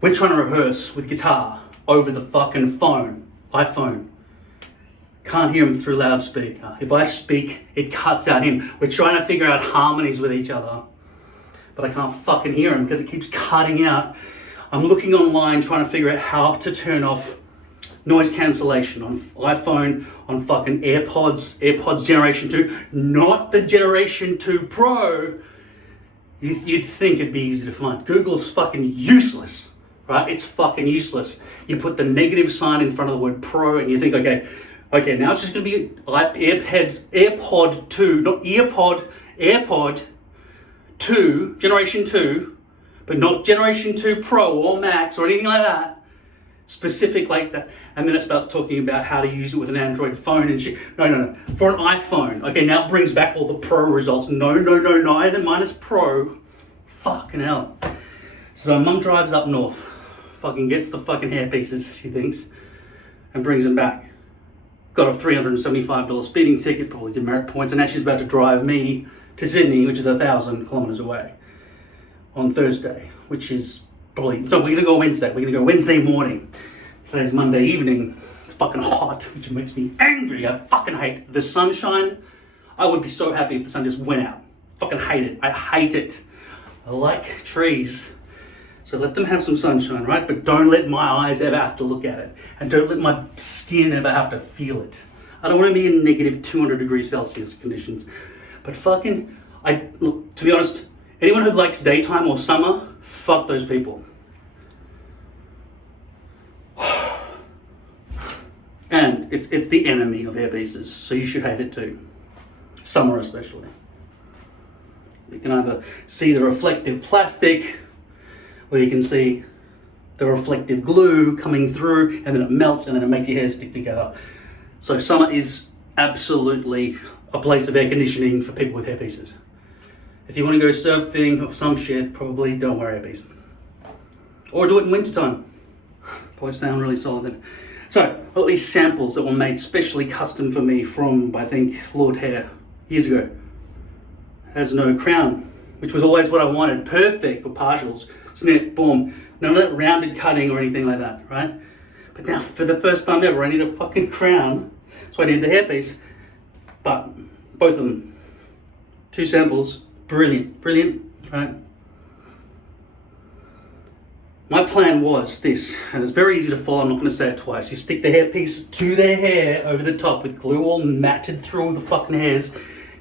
We're trying to rehearse with guitar over the fucking iPhone. Can't hear him through loudspeaker. If I speak, it cuts out him. We're trying to figure out harmonies with each other, but I can't fucking hear him because it keeps cutting out. I'm looking online trying to figure out how to turn off noise cancellation on iPhone, on fucking AirPods Generation 2, not the Generation 2 Pro. You'd think it'd be easy to find. Google's fucking useless, right? It's fucking useless. You put the negative sign in front of the word Pro and you think, okay, now it's just going to be AirPod 2, not AirPod 2, Generation 2, but not Generation 2 Pro or Max or anything like that. Specific like that. And then it starts talking about how to use it with an Android phone and shit. No. For an iPhone. Okay, now it brings back all the Pro results. No. And mine is Pro. Fucking hell. So my mum drives up north, fucking gets the fucking hairpieces, she thinks, and brings them back. Got a $375 speeding ticket, probably demerit points, and now she's about to drive me to Sydney, which is 1,000 kilometers away, on Thursday, which is probably, so we're gonna go Wednesday. We're gonna go Wednesday morning. Today's Monday evening. It's fucking hot, which makes me angry. I fucking hate the sunshine. I would be so happy if the sun just went out. Fucking hate it. I hate it. I like trees. So let them have some sunshine, right? But don't let my eyes ever have to look at it. And don't let my skin ever have to feel it. I don't want to be in negative 200 degrees Celsius conditions. But fucking, look, to be honest, anyone who likes daytime or summer, fuck those people. And it's the enemy of hairpieces, so you should hate it too. Summer especially. You can either see the reflective plastic, or you can see the reflective glue coming through, and then it melts, and then it makes your hair stick together. So summer is absolutely a place of air conditioning for people with hairpieces. If you want to go surfing or some shit, probably don't wear a hairpiece. Or do it in wintertime. Probably stay on really solid then. So, all these samples that were made specially custom for me from, I think, Lord Hair years ago. Has no crown, which was always what I wanted. Perfect for partials. Snip, boom. None of that rounded cutting or anything like that, right? But now, for the first time ever, I need a fucking crown. So I need the hairpiece. But, both of them. 2 samples. Brilliant, right? My plan was this, and it's very easy to follow, I'm not going to say it twice. You stick the hairpiece to their hair over the top with glue all matted through all the fucking hairs,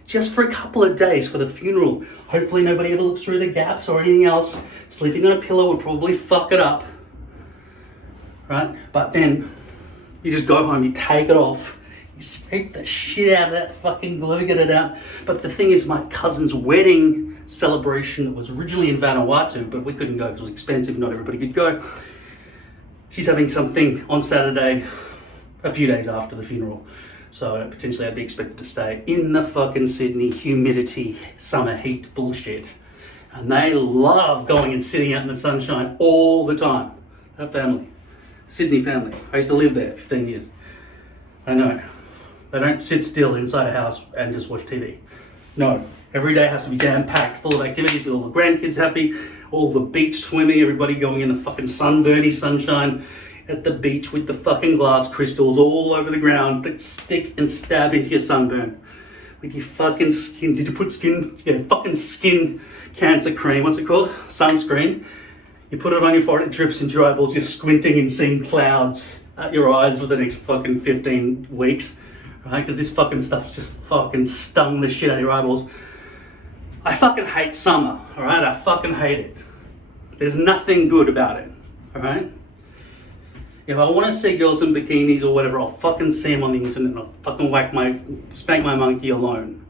just for a couple of days for the funeral. Hopefully nobody ever looks through the gaps or anything else. Sleeping on a pillow would probably fuck it up, right? But then you just go home, you take it off, you scrape the shit out of that fucking glue, get it out. But the thing is, my cousin's wedding celebration that was originally in Vanuatu, but we couldn't go because it was expensive, not everybody could go. She's having something on Saturday, a few days after the funeral. So potentially I'd be expected to stay in the fucking Sydney humidity, summer heat bullshit. And they love going and sitting out in the sunshine all the time. That family, Sydney family. I used to live there 15 years. I know. They don't sit still inside a house and just watch TV. No. Every day has to be jam-packed, full of activities, with all the grandkids happy, all the beach swimming, everybody going in the fucking sunburny sunshine at the beach with the fucking glass crystals all over the ground that stick and stab into your sunburn. With your fucking skin, did you put fucking skin cancer cream, what's it called? Sunscreen. You put it on your forehead, it drips into your eyeballs, you're squinting and seeing clouds at your eyes for the next fucking 15 weeks, right? Because this fucking stuff's just fucking stung the shit out of your eyeballs. I fucking hate summer, alright? I fucking hate it. There's nothing good about it, alright? If I want to see girls in bikinis or whatever, I'll fucking see them on the internet and I'll fucking spank my monkey alone.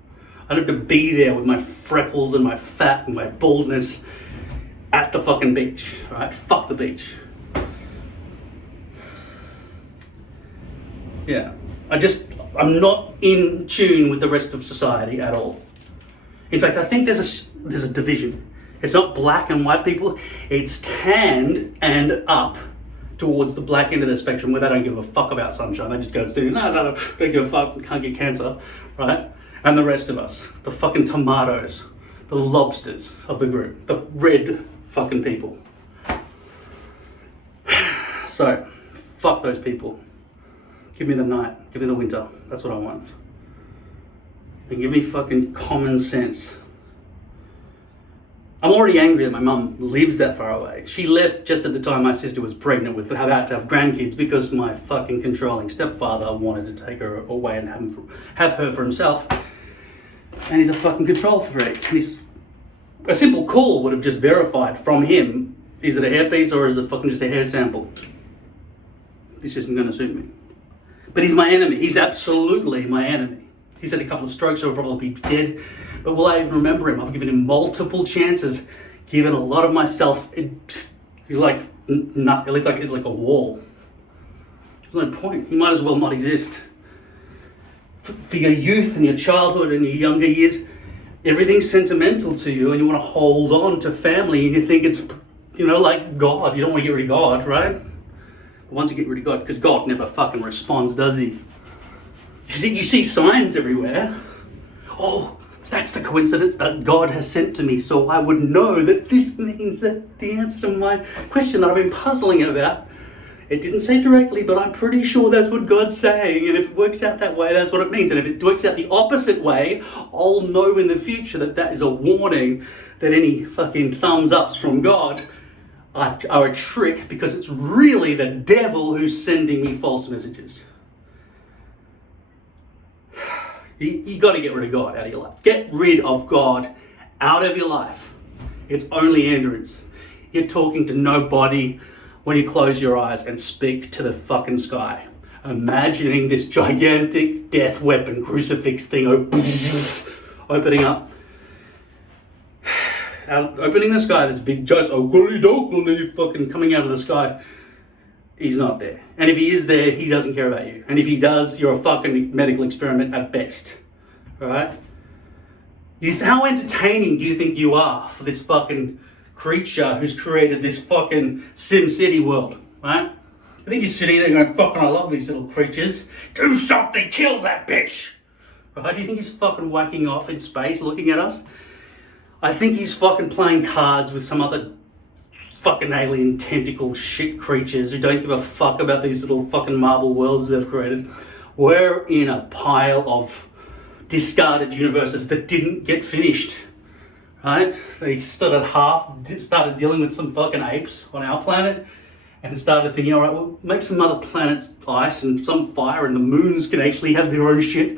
I don't have to be there with my freckles and my fat and my baldness at the fucking beach, alright? Fuck the beach. Yeah, I'm not in tune with the rest of society at all. In fact, I think there's a division. It's not black and white people, it's tanned and up towards the black end of the spectrum where they don't give a fuck about sunshine. They just go to no, don't give a fuck, can't get cancer, right? And the rest of us, the fucking tomatoes, the lobsters of the group, the red fucking people. So, fuck those people. Give me the night, give me the winter, that's what I want. And give me fucking common sense. I'm already angry that my mum lives that far away. She left just at the time my sister was pregnant with about to have grandkids because my fucking controlling stepfather wanted to take her away and have her for himself. And he's a fucking control freak. A simple call would have just verified from him, is it a hairpiece or is it fucking just a hair sample? This isn't going to suit me. But he's my enemy. He's absolutely my enemy. He's had a couple of strokes, so he'll probably be dead. But will I even remember him? I've given him multiple chances, given a lot of myself. He's like nothing. It's like a wall. There's no point. He might as well not exist. For your youth and your childhood and your younger years, everything's sentimental to you, and you want to hold on to family, and you think it's, like God. You don't want to get rid of God, right? But once you get rid of God, because God never fucking responds, does he? You see signs everywhere. Oh, that's the coincidence that God has sent to me, so I would know that this means that the answer to my question that I've been puzzling about It didn't say directly, but I'm pretty sure that's what God's saying. And if it works out that way, that's what it means. And if it works out the opposite way, I'll know in the future that that is a warning that any fucking thumbs ups from God are a trick, because it's really the devil who's sending me false messages. You got to get rid of God out of your life. Get rid of God out of your life. It's only hindrance. You're talking to nobody when you close your eyes and speak to the fucking sky. Imagining this gigantic death weapon crucifix thing opening up. Opening the sky, this big just fucking coming out of the sky. He's not there. And if he is there, he doesn't care about you. And if he does, you're a fucking medical experiment at best. Alright? How entertaining do you think you are for this fucking creature who's created this fucking Sim City world? Right? I think you're sitting there going, fucking, I love these little creatures. Do something, kill that bitch! Right? Do you think he's fucking whacking off in space looking at us? I think he's fucking playing cards with some other fucking alien tentacle shit creatures who don't give a fuck about these little fucking marble worlds they've created. We're in a pile of discarded universes that didn't get finished. Right? They started dealing with some fucking apes on our planet and started thinking, all right, we'll make some other planets ice and some fire, and the moons can actually have their own shit.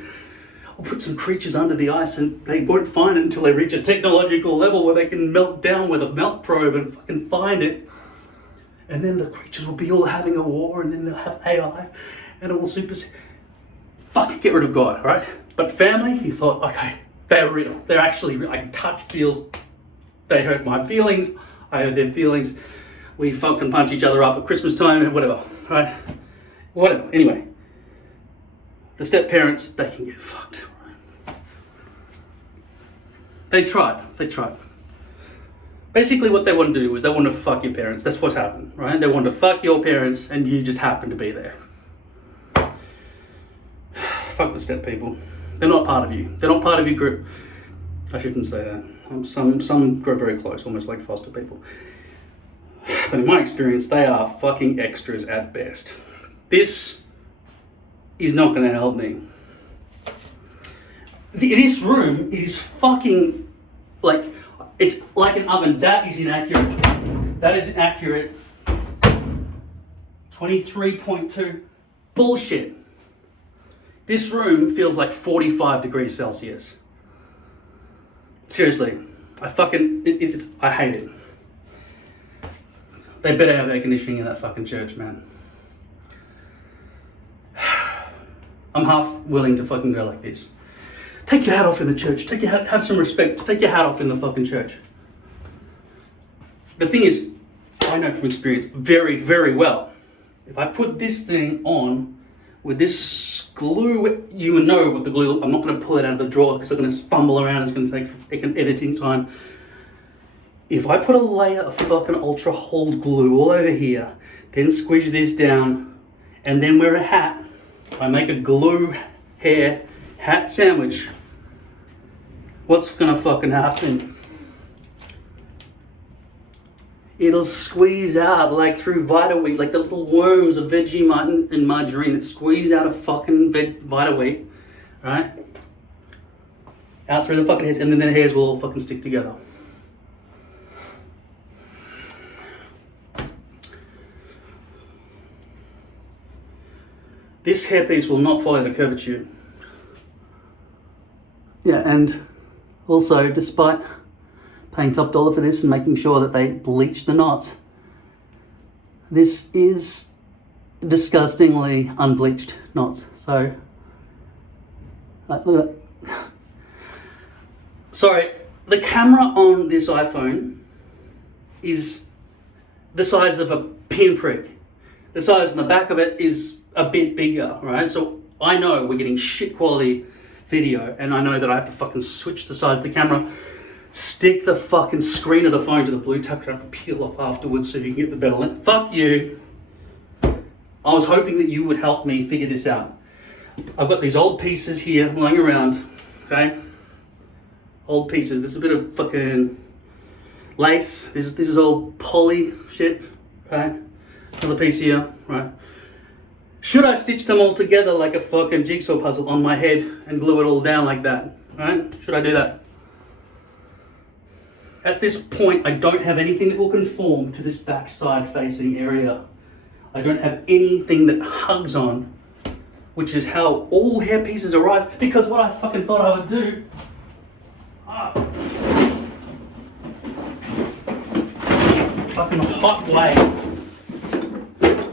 We'll put some creatures under the ice and they won't find it until they reach a technological level where they can melt down with a melt probe and fucking find it. And then the creatures will be all having a war, and then they'll have AI and all super... Fucking get rid of God, right? But family, he thought, okay, they're real. They're actually real. I can touch, feels. They hurt my feelings. I hurt their feelings. We fucking punch each other up at Christmas time and whatever, right? Whatever. Anyway. The step parents, they can get fucked. They tried. Basically what they wanted to do was they wanted to fuck your parents. That's what's happened, right? They wanted to fuck your parents and you just happened to be there. Fuck the step people. They're not part of you. They're not part of your group. I shouldn't say that. Some grow very close, almost like foster people. But in my experience, they are fucking extras at best. This is not going to help me. This room is fucking, like, it's like an oven. That is inaccurate. That is inaccurate. 23.2. Bullshit. This room feels like 45 degrees Celsius. Seriously. I hate it. They better have air conditioning in that fucking church, man. I'm half willing to fucking go like this. Take your hat off in the church. Have some respect. Take your hat off in the fucking church. The thing is, I know from experience very, very well. If I put this thing on with this glue, you will know what the glue. I'm not going to pull it out of the drawer because I'm going to fumble around. It's going to take an editing time. If I put a layer of fucking ultra hold glue all over here, then squeeze this down, and then wear a hat. I make a glue hair hat sandwich. What's gonna fucking happen? It'll squeeze out like through Vita Wheat, like the little worms of Vegemite and margarine that squeeze out of fucking Vita Wheat, right? Out through the fucking hairs, and then the hairs will all fucking stick together. This hairpiece will not follow the curvature. Yeah, and also, despite paying top dollar for this and making sure that they bleach the knots, this is disgustingly unbleached knots. So, look at that. Sorry, the camera on this iPhone is the size of a pinprick. The size on the back of it is a bit bigger, right? So I know we're getting shit quality video, and I know that I have to fucking switch the size of the camera, stick the fucking screen of the phone to the blue tack, I have to peel off afterwards so you can get the better length. Fuck you. I was hoping that you would help me figure this out. I've got these old pieces here lying around, okay? Old pieces. This is a bit of fucking lace. This is all poly shit, okay? Another piece here, right? Should I stitch them all together like a fucking jigsaw puzzle on my head and glue it all down like that, right? Should I do that? At this point, I don't have anything that will conform to this backside facing area. I don't have anything that hugs on, which is how all hair pieces arrive, because what I fucking thought I would do, fucking hot way,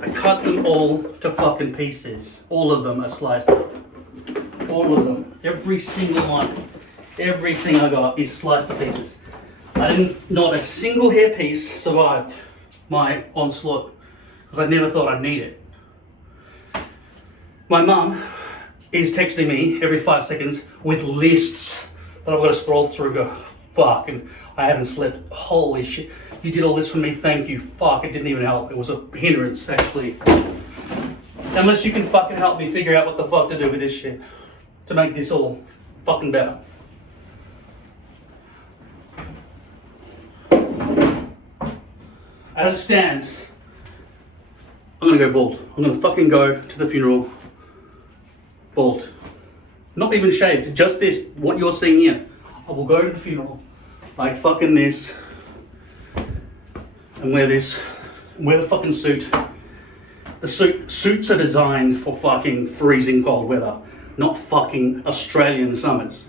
I cut them all to fucking pieces. All of them are sliced up. All of them. Every single one. Everything I got is sliced to pieces. Not a single hair piece survived my onslaught, because I never thought I'd need it. My mum is texting me every 5 seconds with lists that I've got to scroll through and go, fuck, and I haven't slept. Holy shit, you did all this for me, thank you. Fuck, it didn't even help. It was a hindrance, actually. Unless you can fucking help me figure out what the fuck to do with this shit to make this all fucking better. As it stands, I'm gonna go bald. I'm gonna fucking go to the funeral bald. Not even shaved, just this, what you're seeing here. I will go to the funeral like fucking this and wear this, and wear the fucking suit. The suits are designed for fucking freezing cold weather, not fucking Australian summers.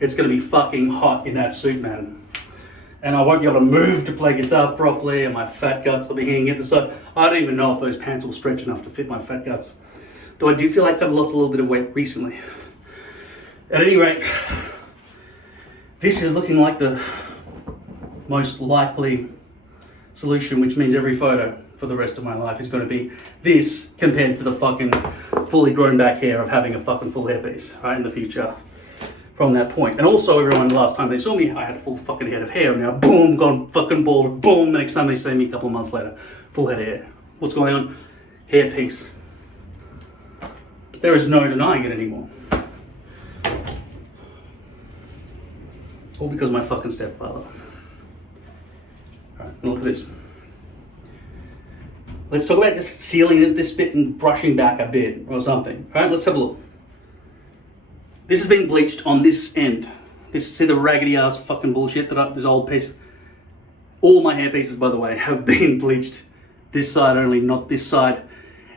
It's gonna be fucking hot in that suit, man. And I won't be able to move to play guitar properly, and my fat guts will be hanging at the side. I don't even know if those pants will stretch enough to fit my fat guts. Though I do feel like I've lost a little bit of weight recently. At any rate, this is looking like the most likely solution, which means every photo for the rest of my life is going to be this compared to the fucking fully grown back hair of having a fucking full hairpiece, right, in the future. From that point. And also everyone, last time they saw me, I had a full fucking head of hair, and now boom, gone fucking bald, boom, the next time they see me a couple of months later, full head of hair. What's going on? Hairpiece. There is no denying it anymore. All because of my fucking stepfather. Alright, look at this. Let's talk about just sealing this bit and brushing back a bit or something. Alright, let's have a look. This has been bleached on this end. See the raggedy ass fucking bullshit that this old piece. All my hair pieces, by the way, have been bleached this side only, not this side.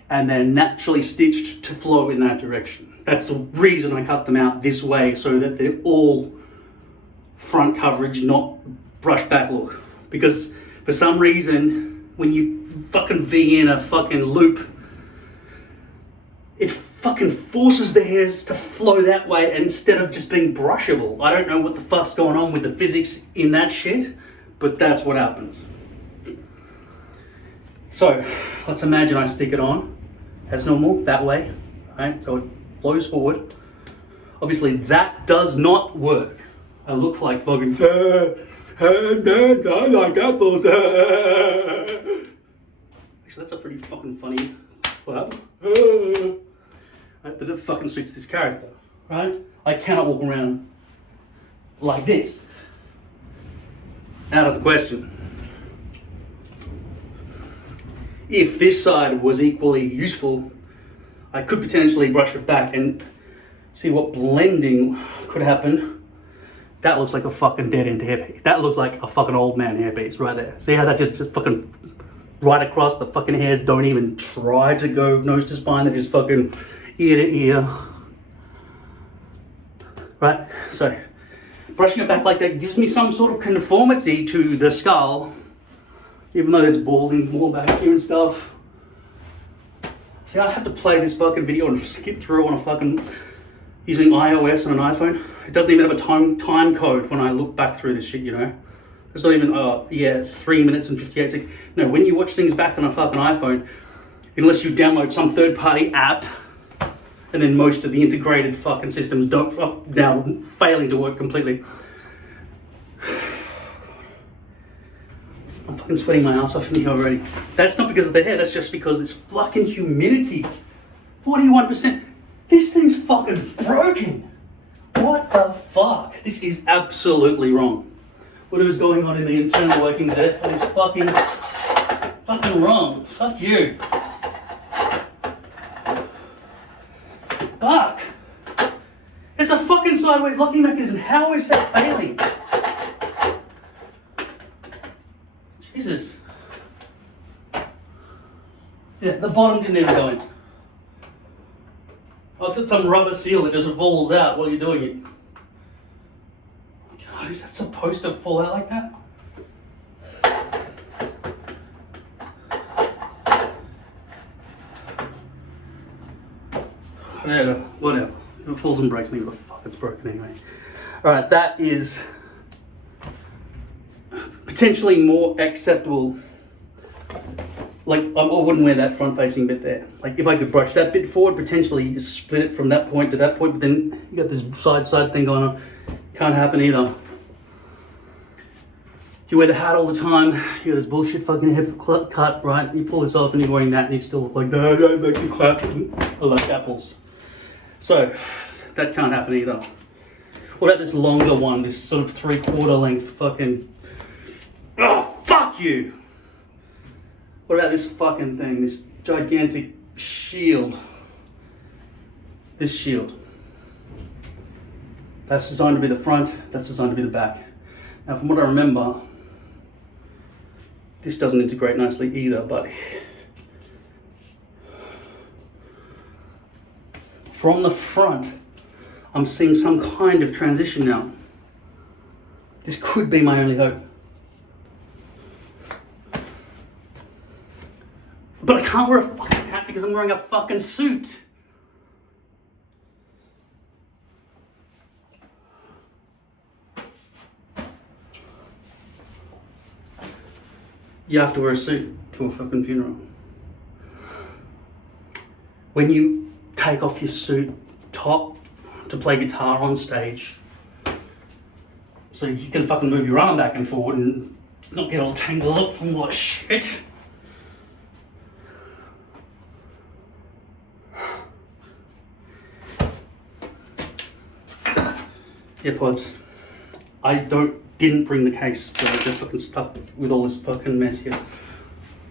And they're naturally stitched to flow in that direction. That's the reason I cut them out this way, so that they're all front coverage, not brush back look. Because for some reason, when you fucking V in a fucking loop, it fucking forces the hairs to flow that way instead of just being brushable. I don't know what the fuck's going on with the physics in that shit, but that's what happens. So let's imagine I stick it on as normal, that way, right? So it flows forward. Obviously that does not work. I look like fucking like apples. Actually, that's a pretty fucking funny clap. Right, but it fucking suits this character, right? I cannot walk around like this. Out of the question. If this side was equally useful, I could potentially brush it back and see what blending could happen. That looks like a fucking dead end hairpiece. That looks like a fucking old man hairpiece right there. See how that just fucking right across, the fucking hairs don't even try to go nose to spine, they just fucking ear to ear. Right, so brushing it back like that gives me some sort of conformity to the skull, even though there's balding more back here and stuff. See, I have to play this fucking video and skip through on a fucking, using iOS on an iPhone. It doesn't even have a time code when I look back through this shit, you know? It's not even, 3 minutes and 58 seconds. No, when you watch things back on a fucking iPhone, unless you download some third-party app, and then most of the integrated fucking systems don't, now failing to work completely. I'm fucking sweating my ass off in here already. That's not because of the hair, that's just because it's fucking humidity. 41%. This thing's fucking broken. What the fuck? This is absolutely wrong. What is going on in the internal workings there? This fucking fucking wrong. Fuck you. Fuck. It's a fucking sideways locking mechanism. How is that failing? Jesus. Yeah, the bottom didn't even go in. Oh, it's got some rubber seal that just falls out while you're doing it. God, is that supposed to fall out like that? Whatever. If it falls and breaks, maybe the fuck it's broken anyway. Alright, that is potentially more acceptable. Like, I wouldn't wear that front-facing bit there. Like, if I could brush that bit forward, potentially you just split it from that point to that point, but then you got this side thing going on. Can't happen either. You wear the hat all the time, you got this bullshit fucking hip cut, right? You pull this off and you're wearing that and you still look like, no, don't make me clap. I like apples. So, that can't happen either. What about this longer one, this sort of 3/4 length fucking... Oh, fuck you! What about this fucking thing, this gigantic shield? This shield. That's designed to be the front, that's designed to be the back. Now, from what I remember, this doesn't integrate nicely either, but from the front, I'm seeing some kind of transition now. This could be my only hope. But I can't wear a fucking hat because I'm wearing a fucking suit. You have to wear a suit to a fucking funeral. When you take off your suit top to play guitar on stage, so you can fucking move your arm back and forward and not get all tangled up from all that shit. AirPods. I didn't bring the case, so I just fucking stuck with all this fucking mess here.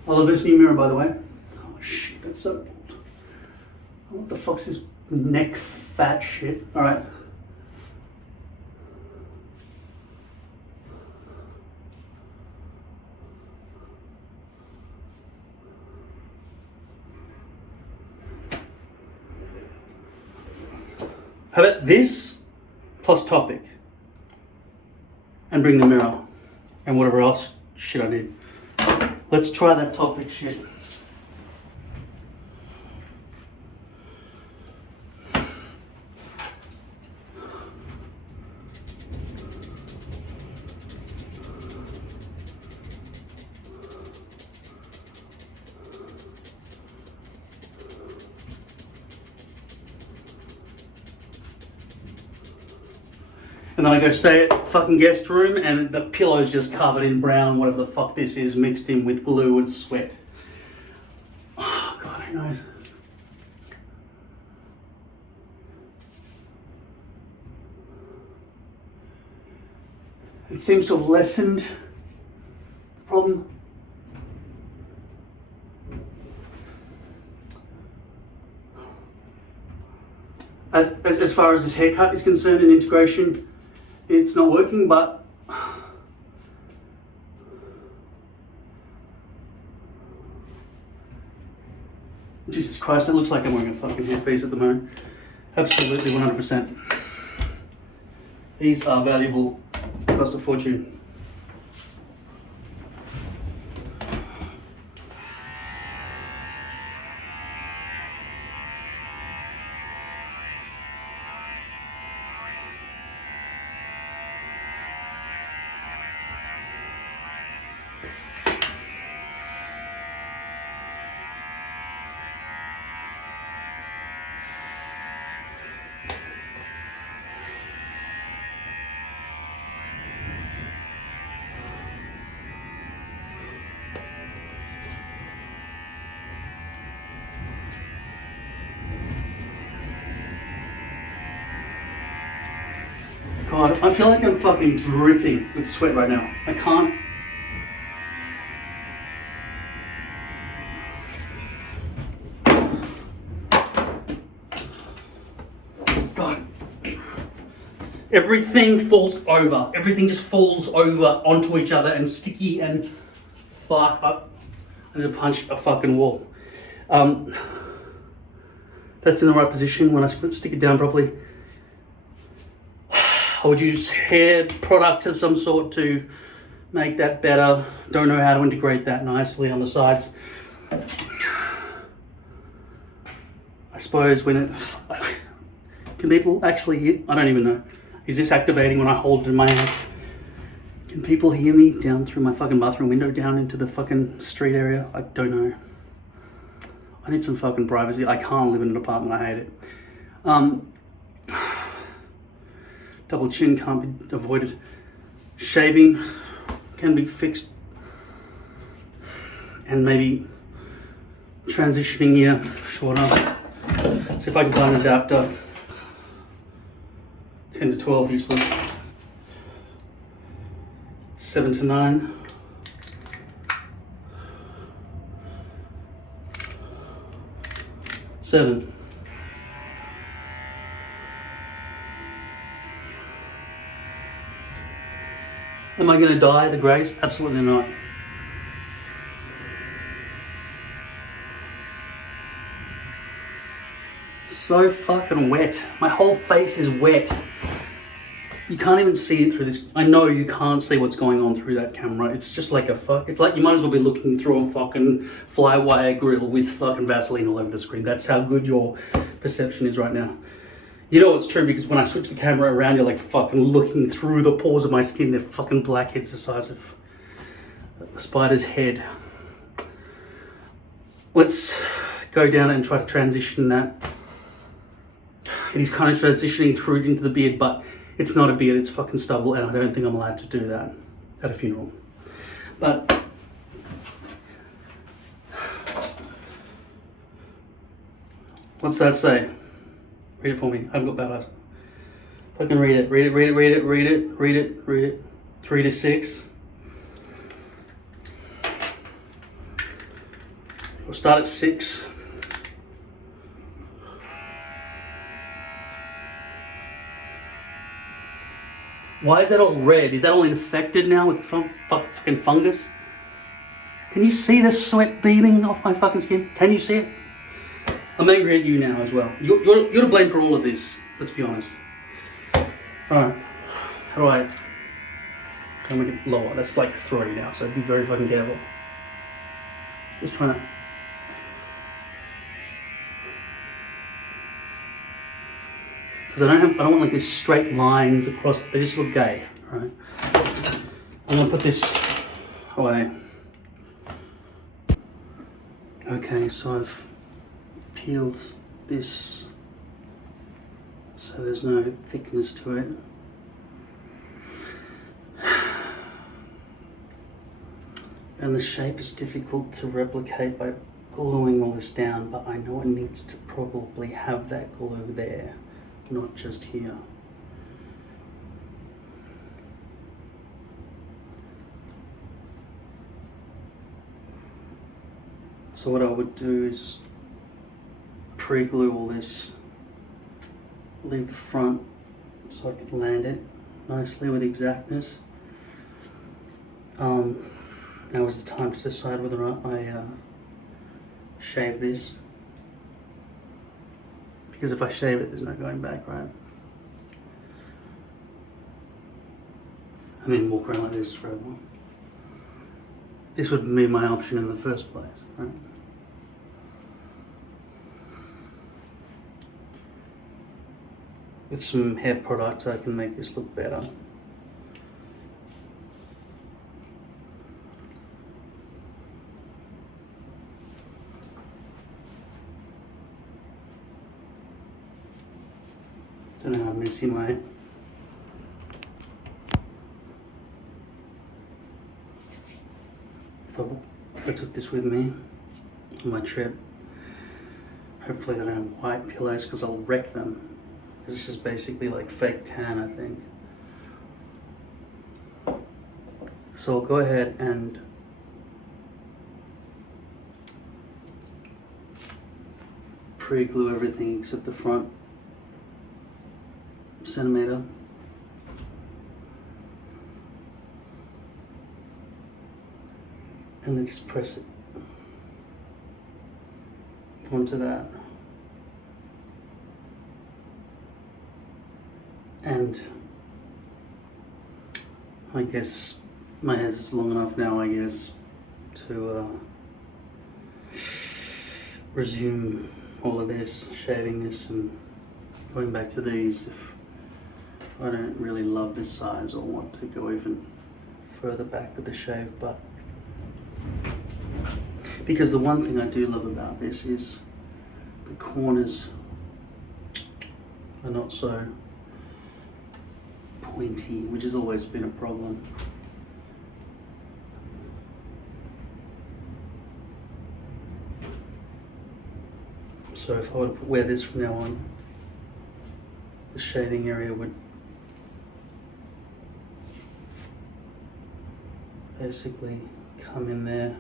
I love this new mirror, by the way. Oh shit, that's so old. What the fuck's this neck fat shit? Alright. How about this plus topic? And bring the mirror and whatever else shit I need. Let's try that topic shit. And then I go stay at fucking guest room and the pillow's just covered in brown, whatever the fuck this is, mixed in with glue and sweat. Oh God, who knows? It seems to have lessened the problem. As far as this haircut is concerned and integration, it's not working, but Jesus Christ, it looks like I'm wearing a fucking hairpiece at the moment. Absolutely 100%. These are valuable, cost a fortune. God, I feel like I'm fucking dripping with sweat right now. I can't. Everything falls over. Everything just falls over onto each other and sticky and fuck. I need to punch a fucking wall. That's in the right position when I stick it down properly. I would use hair product of some sort to make that better. Don't know how to integrate that nicely on the sides. I suppose when it... Can people actually hear? I don't even know. Is this activating when I hold it in my hand? Can people hear me down through my fucking bathroom window down into the fucking street area? I don't know. I need some fucking privacy. I can't live in an apartment. I hate it. Double chin can't be avoided. Shaving can be fixed. And maybe transitioning here shorter. See if I can find an adapter. 10 to 12 useless. 7 to 9. Seven. Am I going to dye the greys? Absolutely not. So fucking wet. My whole face is wet. You can't even see it through this. I know you can't see what's going on through that camera. It's just like it's like you might as well be looking through a fucking fly wire grill with fucking Vaseline all over the screen. That's how good your perception is right now. You know it's true because when I switch the camera around, you're like fucking looking through the pores of my skin. They're fucking blackheads the size of a spider's head. Let's go down and try to transition that. It is kind of transitioning through into the beard, but it's not a beard, it's fucking stubble, and I don't think I'm allowed to do that at a funeral. But what's that say? Read it for me. I haven't got bad eyes. Fucking read it. Read it, read it, read it, read it, read it, read it. 3 to 6. We'll start at 6. Why is that all red? Is that all infected now with fucking fungus? Can you see the sweat beaming off my fucking skin? Can you see it? I'm angry at you now as well. You're to blame for all of this. Let's be honest. Alright. How do I make it lower? That's like 3 now, so be very fucking careful. Just trying to... Because I don't want like these straight lines across, they just look gay, right? I'm gonna put this away. Okay, so I've peeled this so there's no thickness to it. And the shape is difficult to replicate by gluing all this down, but I know it needs to probably have that glue there. Not just here. So what I would do is pre-glue all this, leave the front so I can land it nicely with exactness. Now is the time to decide whether or not I shave this. Because if I shave it, there's no going back, right? I mean, walk around like this forever. This would be my option in the first place, right? With some hair product, I can make this look better. Don't know how messy my... If I took this with me on my trip, hopefully I don't have white pillows because I'll wreck them. This is basically like fake tan, I think. So I'll go ahead and pre-glue everything except the front centimeter. and then just press it onto that. And I guess my hair is long enough now, I guess, to resume all of this, shaving this and going back to these if I don't really love this size or want to go even further back with the shave. But because the one thing I do love about this is the corners are not so pointy, which has always been a problem. So if I were to wear this from now on, the shading area would basically come in there.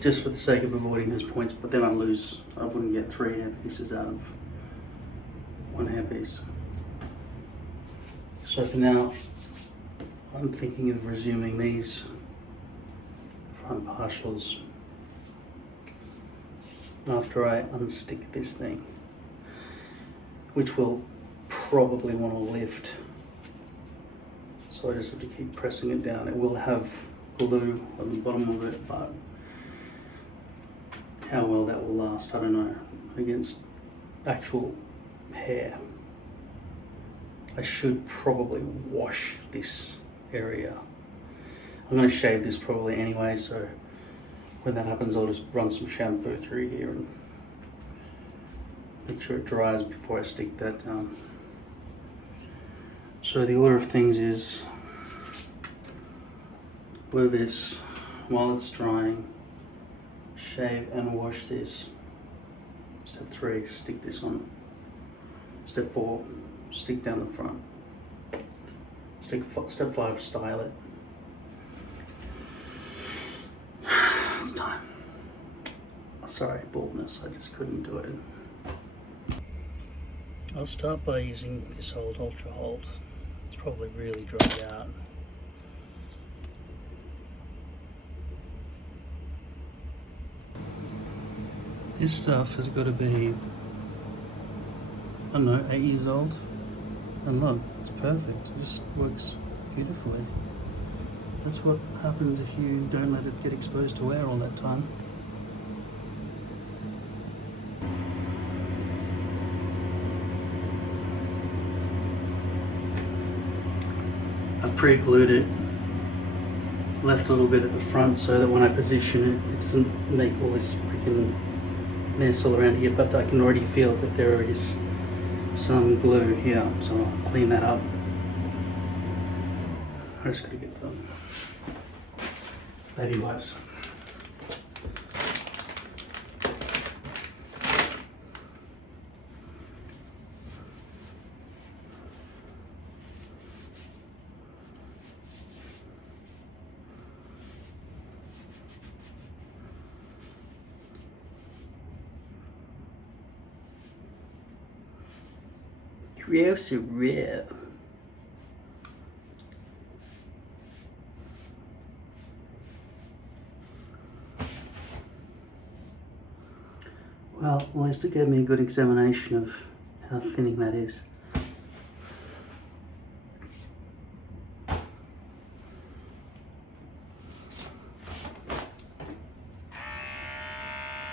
Just for the sake of avoiding those points, but then I wouldn't get 3 hair pieces out of 1 hair piece. So for now, I'm thinking of resuming these front partials after I unstick this thing, which will probably want to lift. So I just have to keep pressing it down. It will have glue on the bottom of it, but how well that will last, I don't know, against actual hair. I should probably wash this area. I'm going to shave this probably anyway, so when that happens I'll just run some shampoo through here and make sure it dries before I stick that down. So the order of things is glue this while it's drying, shave and wash this. Step 3, stick this on. Step 4, stick down the front. Step 5, style it. It's time. Sorry, baldness, I just couldn't do it. I'll start by using this old Ultra Hold. It's probably really dried out. This stuff has got to be, I don't know, 8 years old. And look, it's perfect. It just works beautifully. That's what happens if you don't let it get exposed to air all that time. I've pre-glued it, left a little bit at the front so that when I position it, it doesn't make all this freaking mess all around here, but I can already feel that there is some glue here, so I'll clean that up. I just gotta get them baby wipes. Real surreal. Well, at least it gave me a good examination of how thinning that is.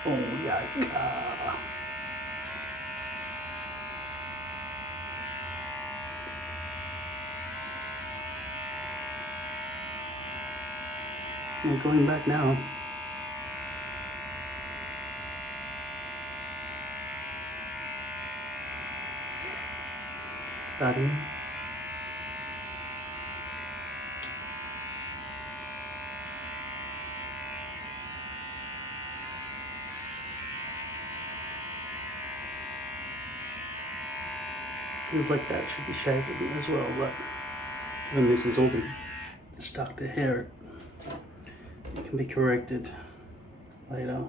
Oh yeah. I'm going back now. Buddy. Feels like that should be shaved as well, but given this is all stuck to hair, it can be corrected later.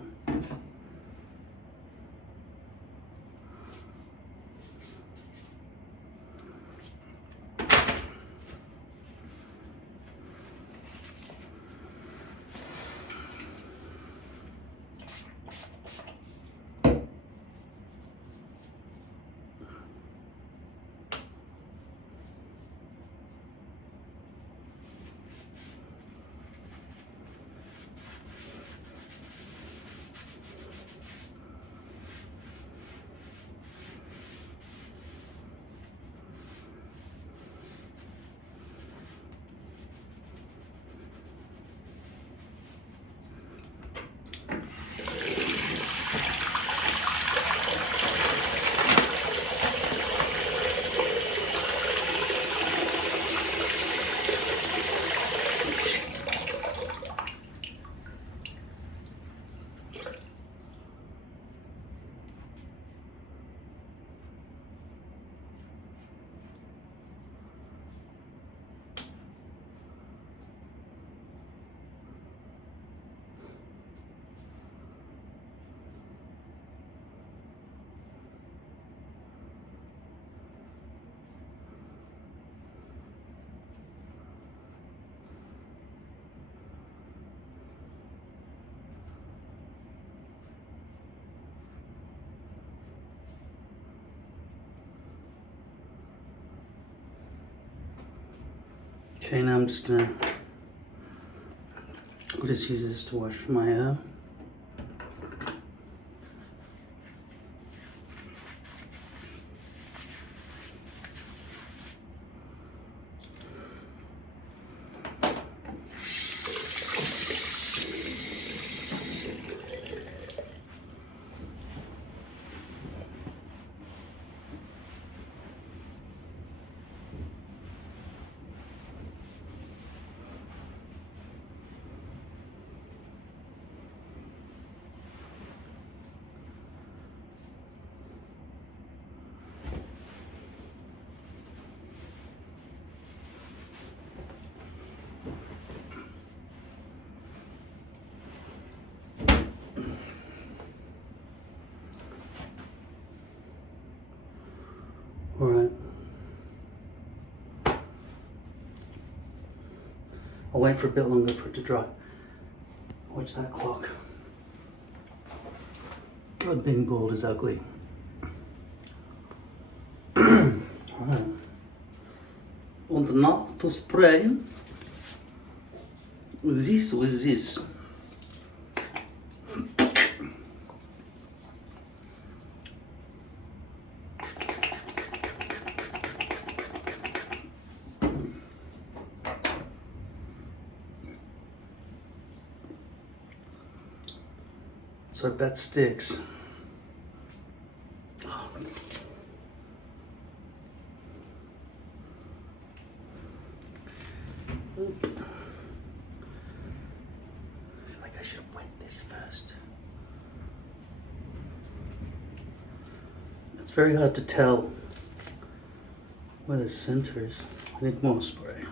Okay, now I'm just gonna, I'll just use this to wash my hair. All right. I'll wait for a bit longer for it to dry. Watch that clock. God, being bald is ugly. Alright. And now to spray this with this. So that sticks. I feel like I should have wet this first. It's very hard to tell where the center is. I need more spray.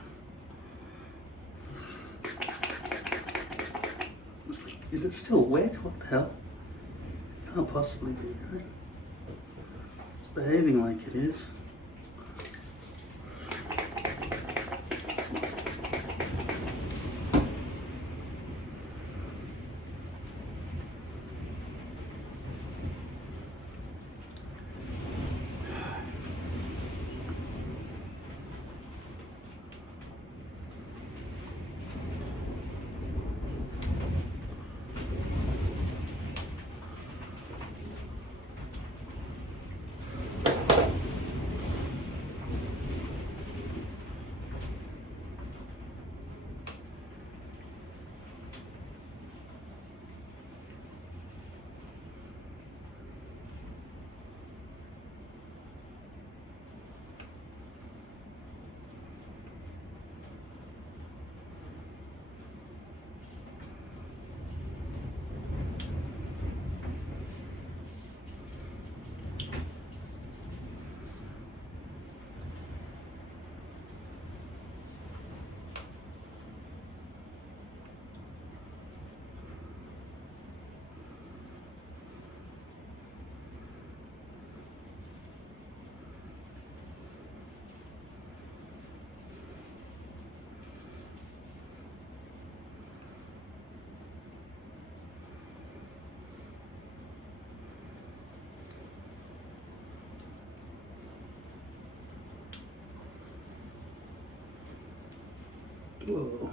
Is it still wet? What the hell? Can't possibly be, right? It's behaving like it is. Whoa.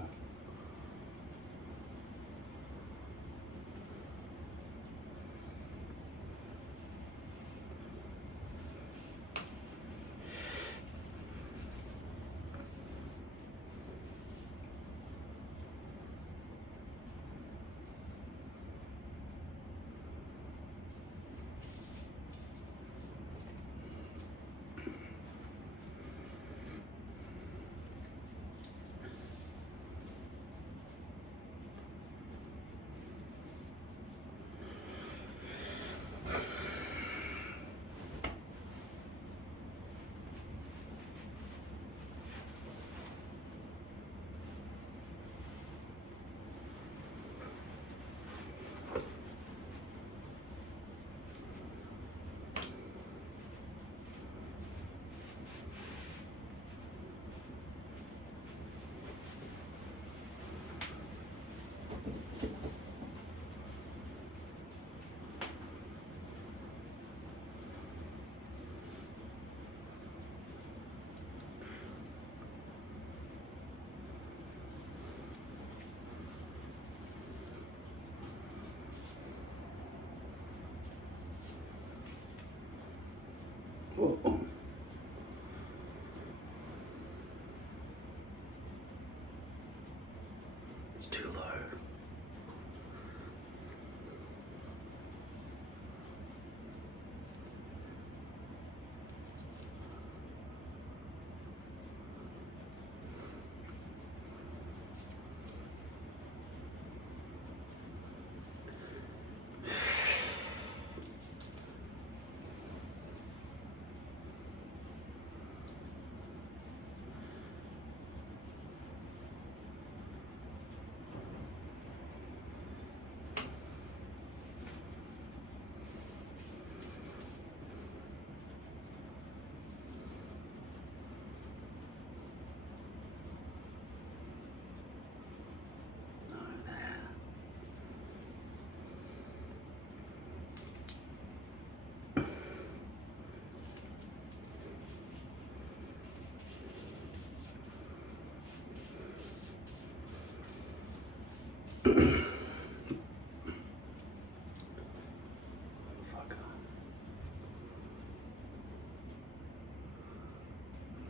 Whoa. It's too low.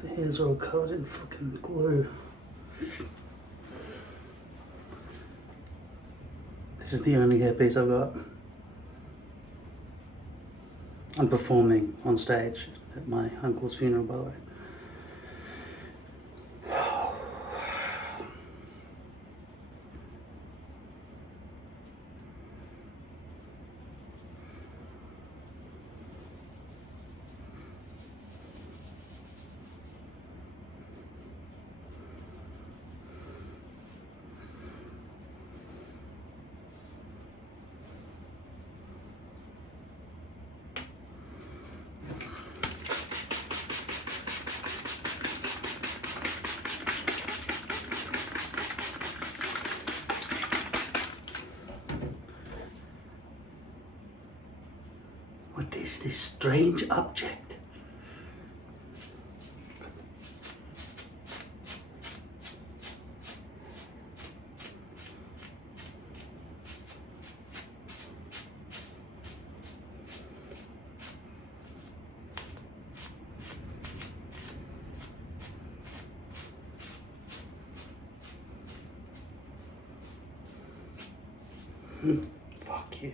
The hairs are all covered in fucking glue. This is the only hairpiece I've got. I'm performing on stage at my uncle's funeral, by the way. What is this strange object? Fuck you.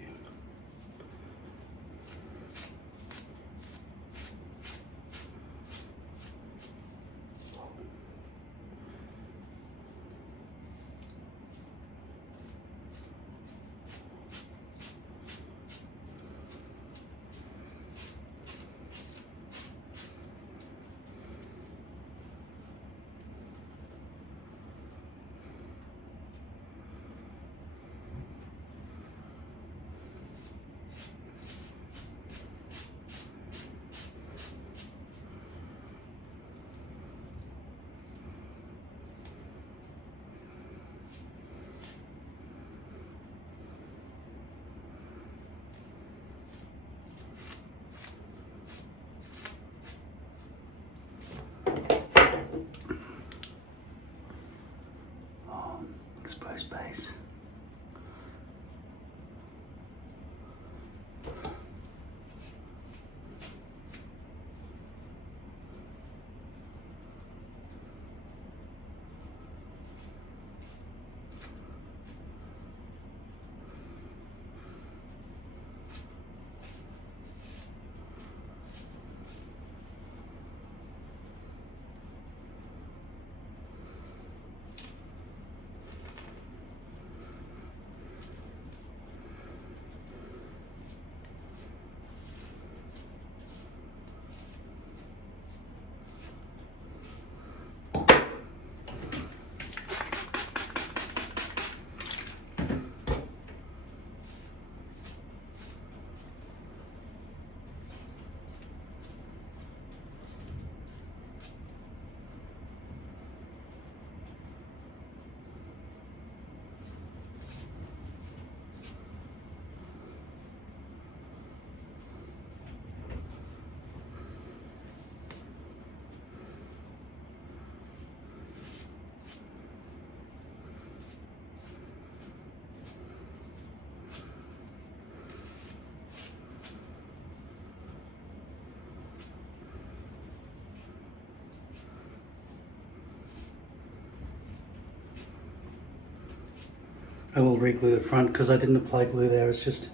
I will re-glue the front because I didn't apply glue there. It's just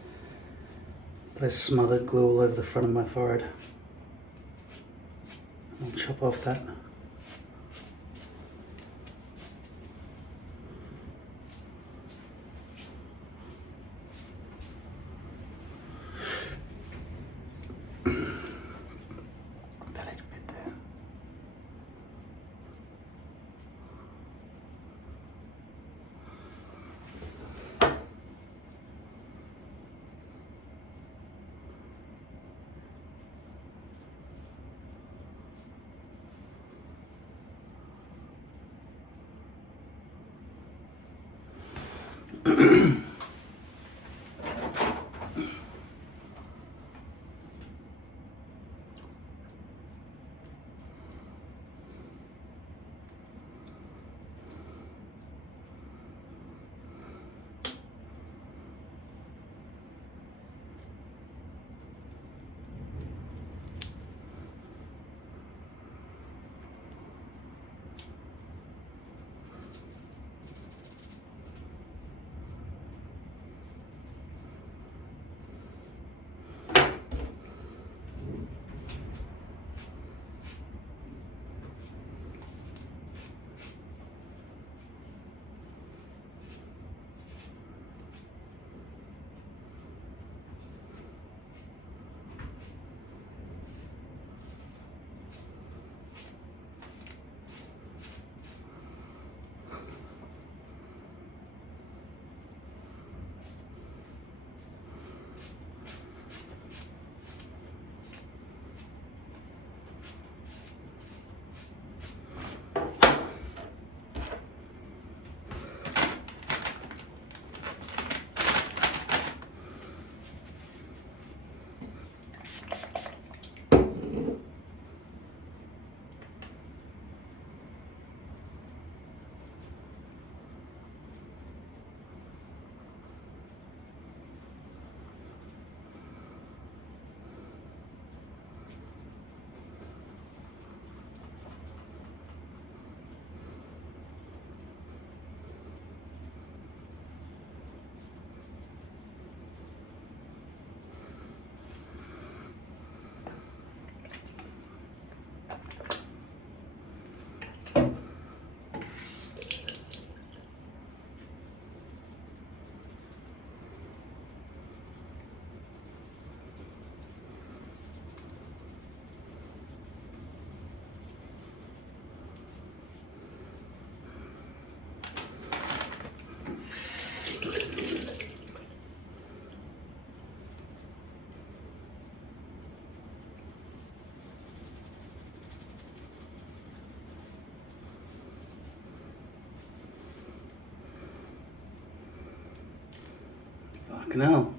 that I smothered glue all over the front of my forehead. I'll chop off that. Fucking hell.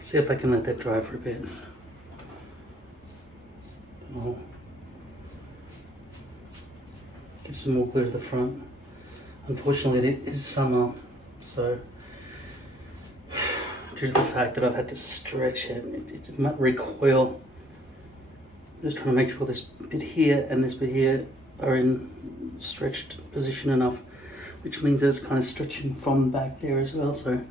See if I can let that dry for a bit. I'll give some more glue to the front. Unfortunately, it is summer, so due to the fact that I've had to stretch it, it might recoil. I'm just trying to make sure this bit here and this bit here are in stretched position enough, which means that it's kind of stretching from back there as well. So.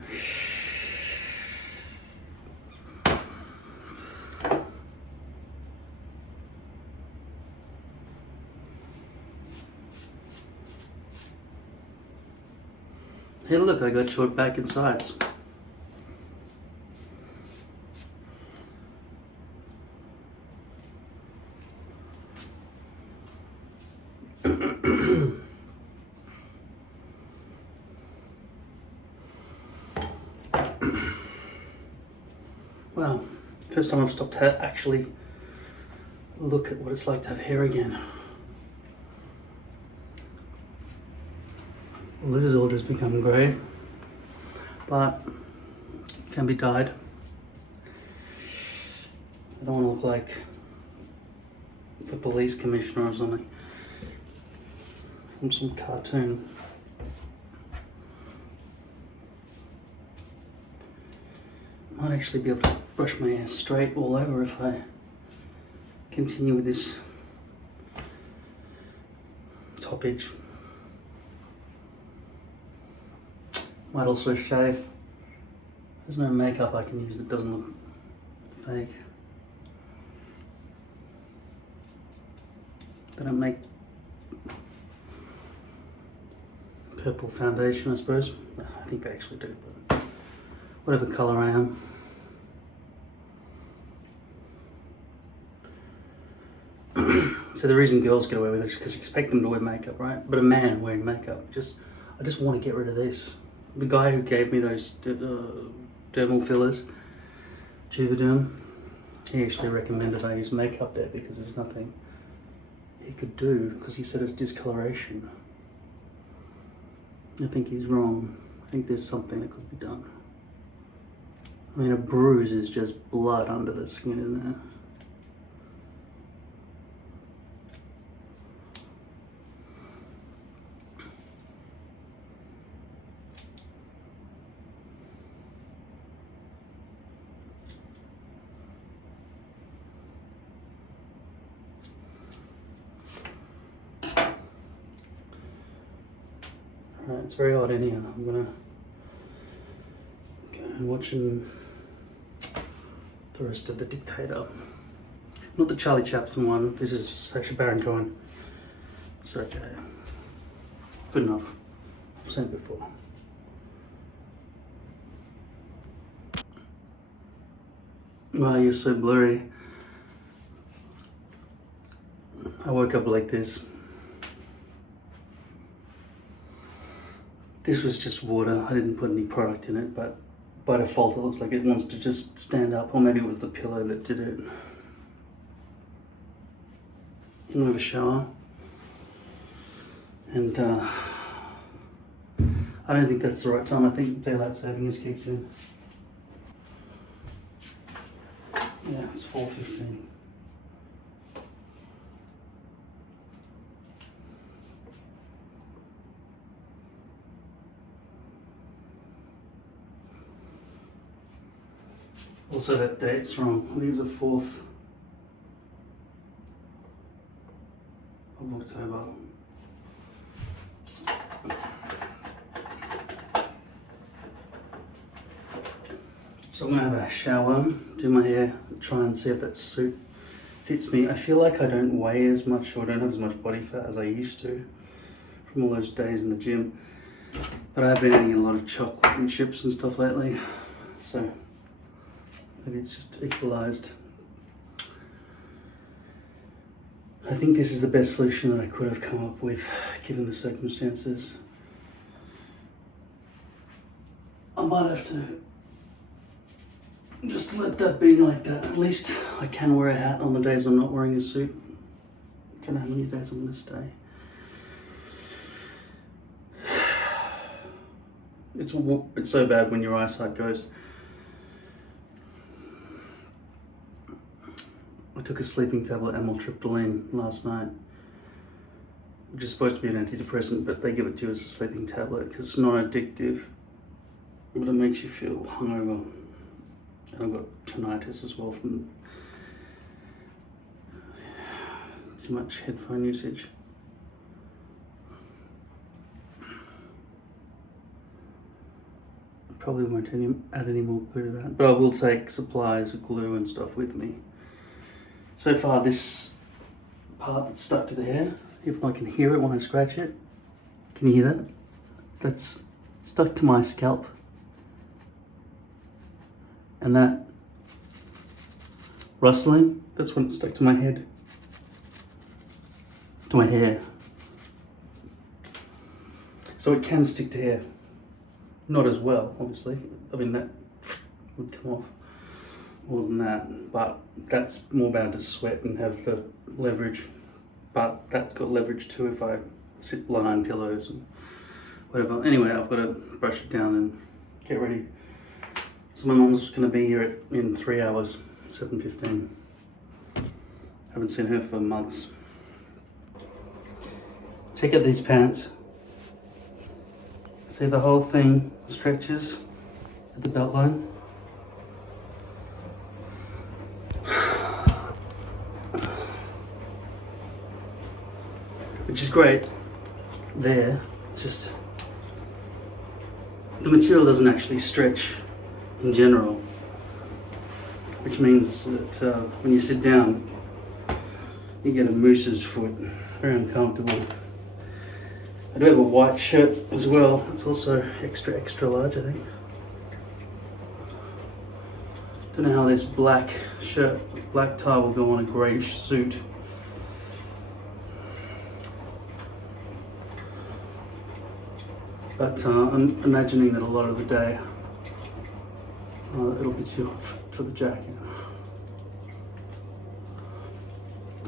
Hey look, I got short back and sides. Well, first time I've stopped to actually look at what it's like to have hair again. Well, this has all just become grey, but it can be dyed. I don't want to look like the police commissioner or something from some cartoon. Might actually be able to brush my hair straight all over if I continue with this toppage. Might also shave. There's no makeup I can use that doesn't look fake. They don't make purple foundation, I suppose. I think they actually do, but whatever colour I am. So the reason girls get away with it is because you expect them to wear makeup, right? But a man wearing makeup, I just want to get rid of this. The guy who gave me those dermal fillers, Juvederm, he actually recommended I use makeup there because there's nothing he could do, because he said it's discoloration. I think he's wrong. I think there's something that could be done. I mean, a bruise is just blood under the skin, isn't it? Alright, it's very hot in here. I'm gonna go and watch the rest of The Dictator. Not the Charlie Chaplin one. This is Sacha Baron Cohen. It's okay. Good enough. I've seen it before. Wow, you're so blurry. I woke up like this. This was just water. I didn't put any product in it, but by default it looks like it wants to just stand up, or maybe it was the pillow that did it. I have a shower, and I don't think that's the right time. I think daylight saving has kicked in. Yeah, it's 4:15. Also, that date's wrong. I think it's the 4th of October. So I'm gonna have a shower, do my hair, try and see if that suit fits me. I feel like I don't weigh as much, or don't have as much body fat as I used to from all those days in the gym. But I've been eating a lot of chocolate and chips and stuff lately, so maybe it's just equalized. I think this is the best solution that I could have come up with, given the circumstances. I might have to just let that be like that. At least I can wear a hat on the days I'm not wearing a suit. I don't know how many days I'm gonna stay. It's so bad when your eyesight goes. I took a sleeping tablet, amitriptyline, last night, which is supposed to be an antidepressant, but they give it to you as a sleeping tablet because it's not addictive, but it makes you feel hungover. And I've got tinnitus as well from too much headphone usage. Probably won't add any more glue to that, but I will take supplies of glue and stuff with me. So far, this part that's stuck to the hair, if I can hear it when I scratch it, can you hear that? That's stuck to my scalp, and that rustling, that's when it stuck to my head, to my hair. So it can stick to hair. Not as well, obviously. I mean, that would come off more than that, but that's more bound to sweat and have the leverage. But that's got leverage too if I sit behind pillows and whatever. Anyway, I've got to brush it down and get ready. So my mom's going to be here in 3 hours, 7:15. Haven't seen her for months. Check out these pants. See, the whole thing stretches at the belt line. Which is great there. It's just the material doesn't actually stretch in general, which means that when you sit down you get a moose's foot. Very uncomfortable. I do have a white shirt as well. It's also extra large, I think. Don't know how this black shirt, black tie will go on a greyish suit. But I'm imagining that a lot of the day it'll be too hot for the jacket.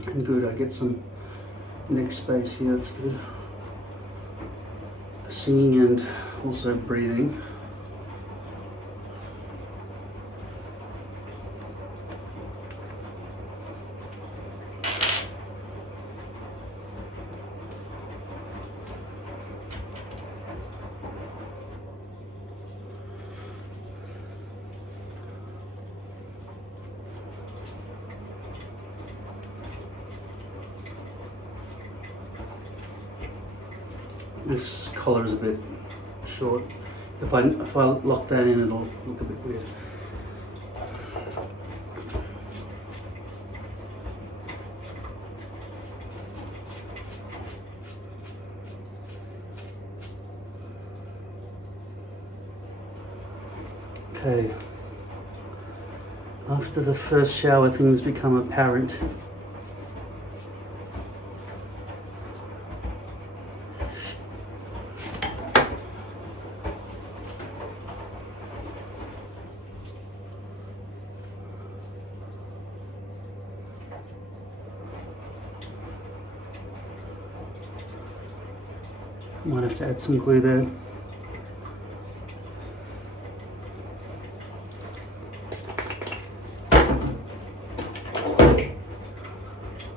And good, I get some neck space here, that's good. For singing and also breathing. This collar is a bit short. If I lock that in, it'll look a bit weird. Okay. After the first shower, things become apparent. Might have to add some glue there.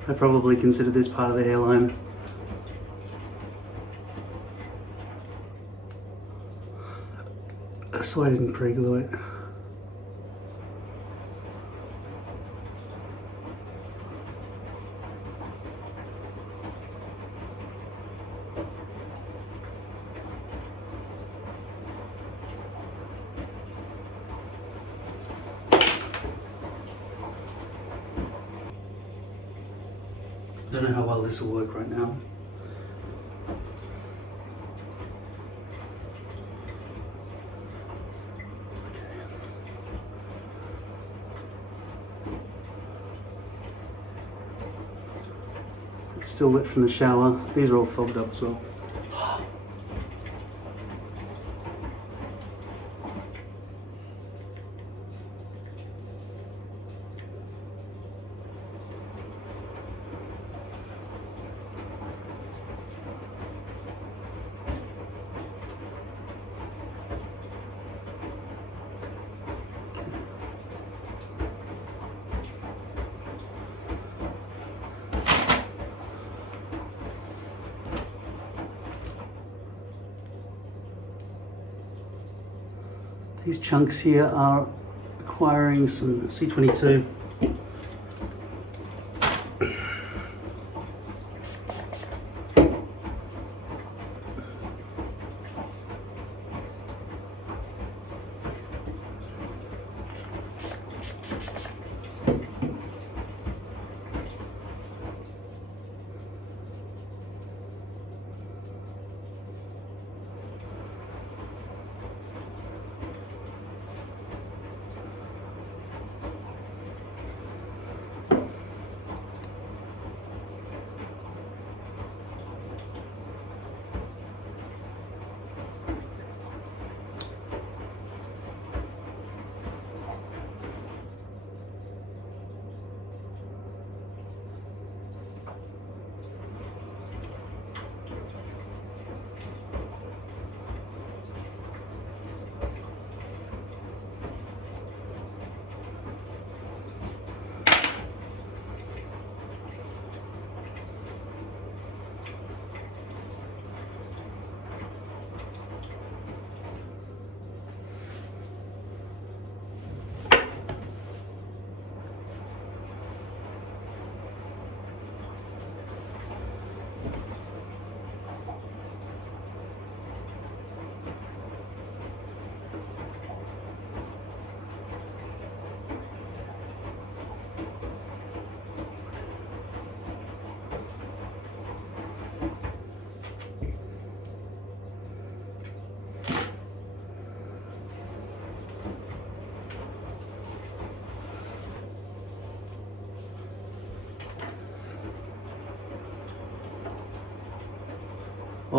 I probably consider this part of the hairline. So I didn't pre-glue it. I don't know how well this will work right now. It's still wet from the shower. These are all fogged up as well. These chunks here are requiring some C22.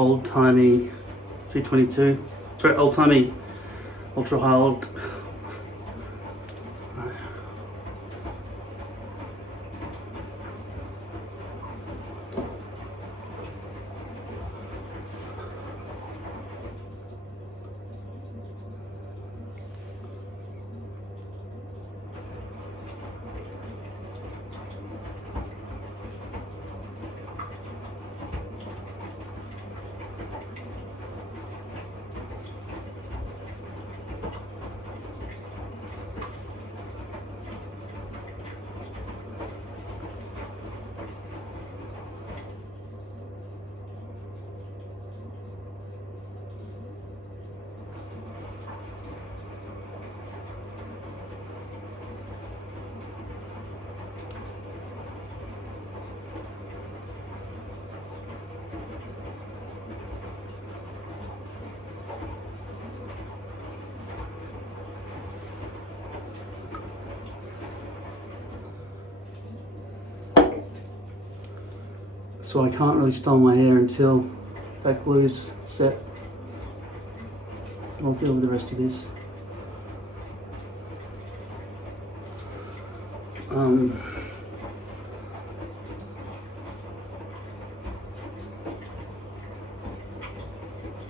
old-timey C22. Sorry, old-timey ultra high old. So I can't really style my hair until that glue's set. I'll deal with the rest of this.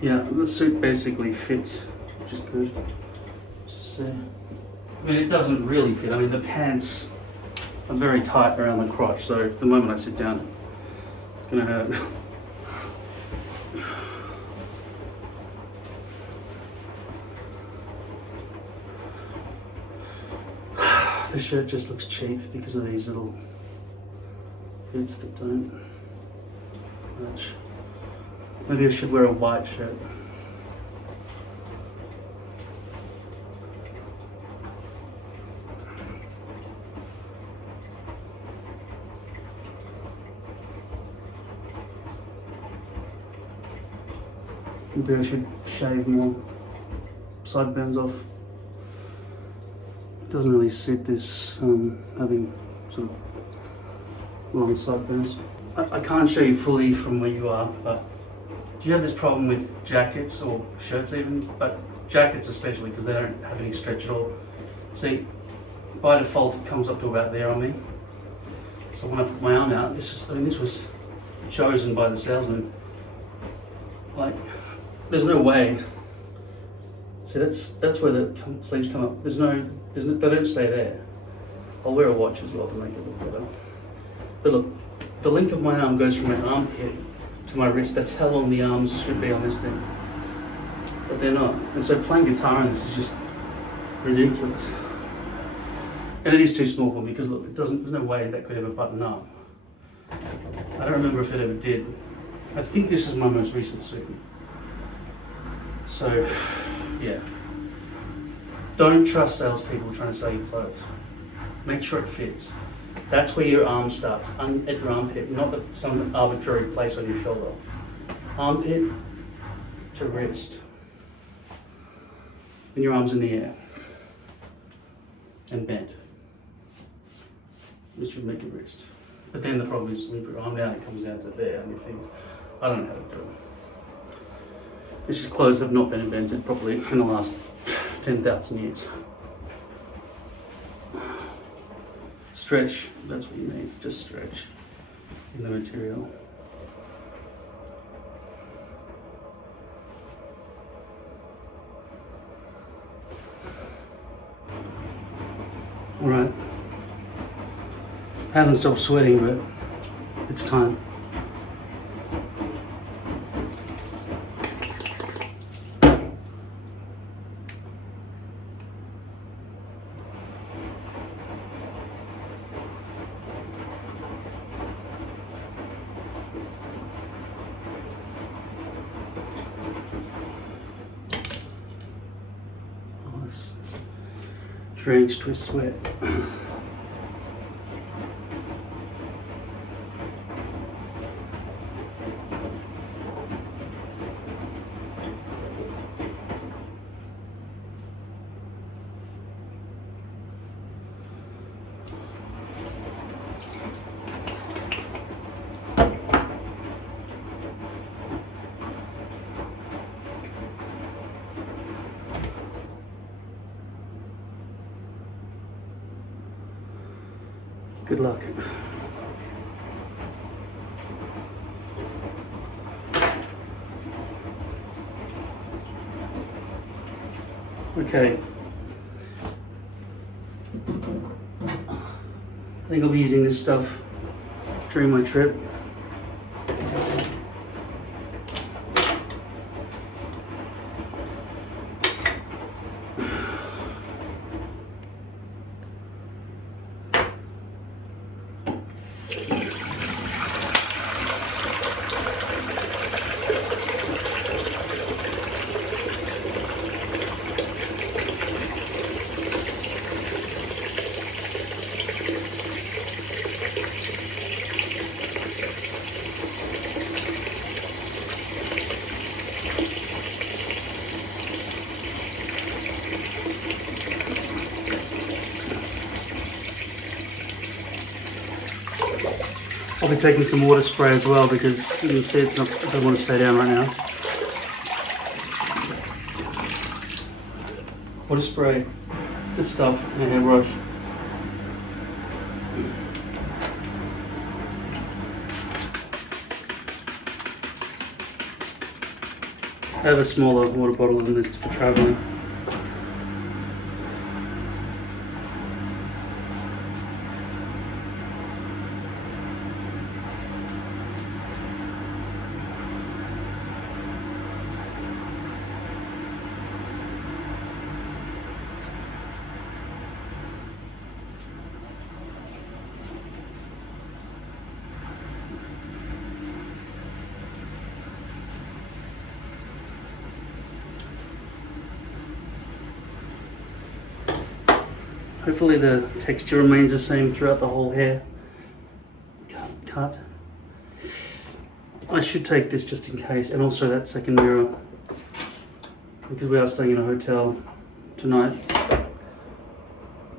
Yeah, the suit basically fits, which is good. So, I mean, it doesn't really fit. I mean, the pants are very tight around the crotch, so the moment I sit down, it's gonna hurt. The shirt just looks cheap because of these little bits that don't match. Maybe I should wear a white shirt. Maybe I should shave more sideburns off. It doesn't really suit this having sort of long sideburns. I can't show you fully from where you are, but do you have this problem with jackets or shirts even? But jackets especially, because they don't have any stretch at all. See, by default it comes up to about there on me. So when I put my arm out, this was chosen by the salesman. Like, there's no way. See, that's where the sleeves come up. They don't stay there. I'll wear a watch as well to make it look better. But look, the length of my arm goes from my armpit to my wrist. That's how long the arms should be on this thing. But they're not. And so playing guitar on this is just ridiculous. And it is too small for me because look, there's no way that could ever button up. I don't remember if it ever did. I think this is my most recent suit. So, yeah. Don't trust salespeople trying to sell you clothes. Make sure it fits. That's where your arm starts, at your armpit, not at some arbitrary place on your shoulder. Armpit to wrist. And your arm's in the air. And bent. This should make your wrist. But then the problem is when you put your arm down, it comes down to there on your fingers. I don't know how to do it. These clothes have not been invented properly in the last 10,000 years. Stretch, that's what you need, just stretch in the material. All right, haven't stopped sweating, but it's time. Drenched with sweat. Good luck. Okay. I think I'll be using this stuff during my trip. I'll be taking some water spray as well because you can see it doesn't want to stay down right now. Water spray, this stuff, and a hairbrush. I have a smaller water bottle than this for traveling. Hopefully the texture remains the same throughout the whole hair cut. I should take this just in case, and also that second mirror, because we are staying in a hotel tonight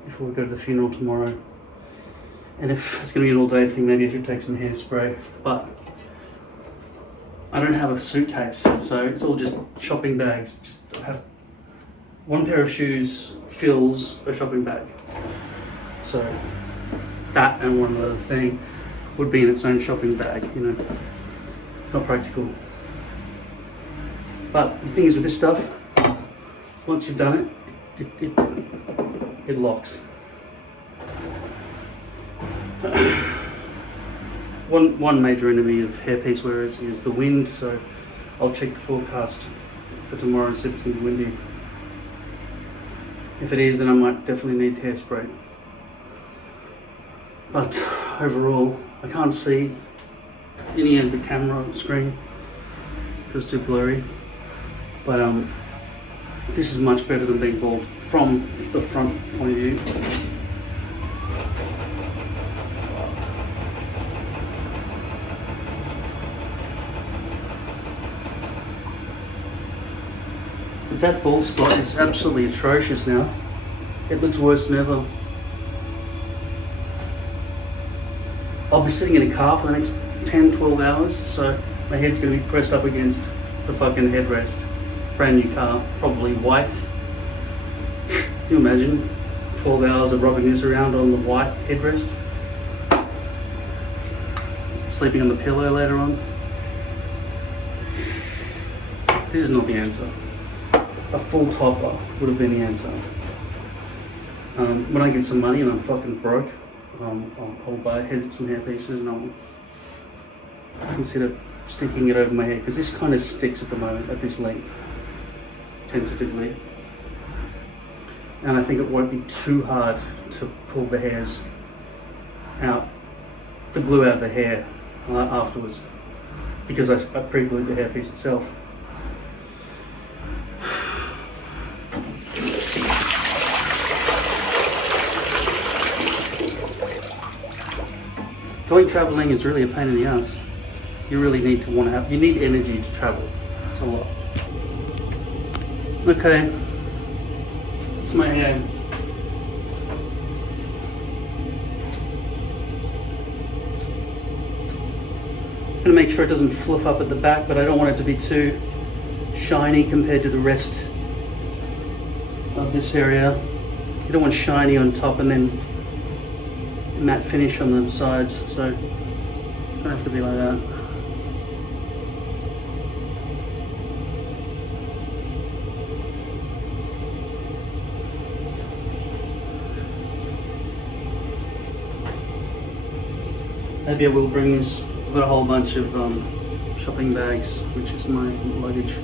before we go to the funeral tomorrow. And if it's going to be an all-day thing, maybe I should take some hairspray, but I don't have a suitcase, so it's all just shopping bags. Just I have one pair of shoes fills a shopping bag. So that and one other thing would be in its own shopping bag, you know. It's not practical. But the thing is with this stuff, once you've done it, it locks. One major enemy of hairpiece wearers is the wind, so I'll check the forecast for tomorrow and see if it's going to be windy. If it is, then I might definitely need hairspray. But overall, I can't see any of the camera screen because it's too blurry. But this is much better than being bald from the front point of view. That bald spot is absolutely atrocious now. It looks worse than ever. I'll be sitting in a car for the next 10-12 hours, so my head's going to be pressed up against the fucking headrest. Brand new car, probably white. Can you imagine 12 hours of rubbing this around on the white headrest? Sleeping on the pillow later on. This is not the answer. A full topper would have been the answer. When I get some money and I'm fucking broke, I'll buy some hairpieces and I'll consider sticking it over my hair, because this kind of sticks at the moment at this length, tentatively. And I think it won't be too hard to pull the hairs out, the glue out of the hair afterwards, because I pre-glued the hairpiece itself. Going traveling is really a pain in the ass. You really need to you need energy to travel. It's a lot. Okay, it's my hair. I'm gonna make sure it doesn't fluff up at the back, but I don't want it to be too shiny compared to the rest of this area. You don't want shiny on top and then matte finish on the sides, so it's gonna have to be like that. Maybe I will bring this. I've got a whole bunch of shopping bags, which is my luggage.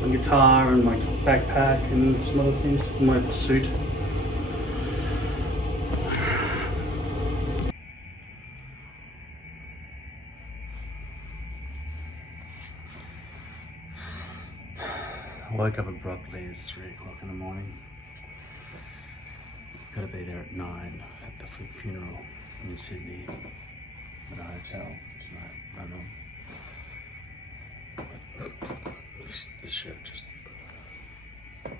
My guitar and my backpack and some other things. My suit. I woke up abruptly. It's 3 o'clock in the morning. Got to be there at 9 at the funeral in Sydney at a hotel tonight. I don't know. This shirt just... it's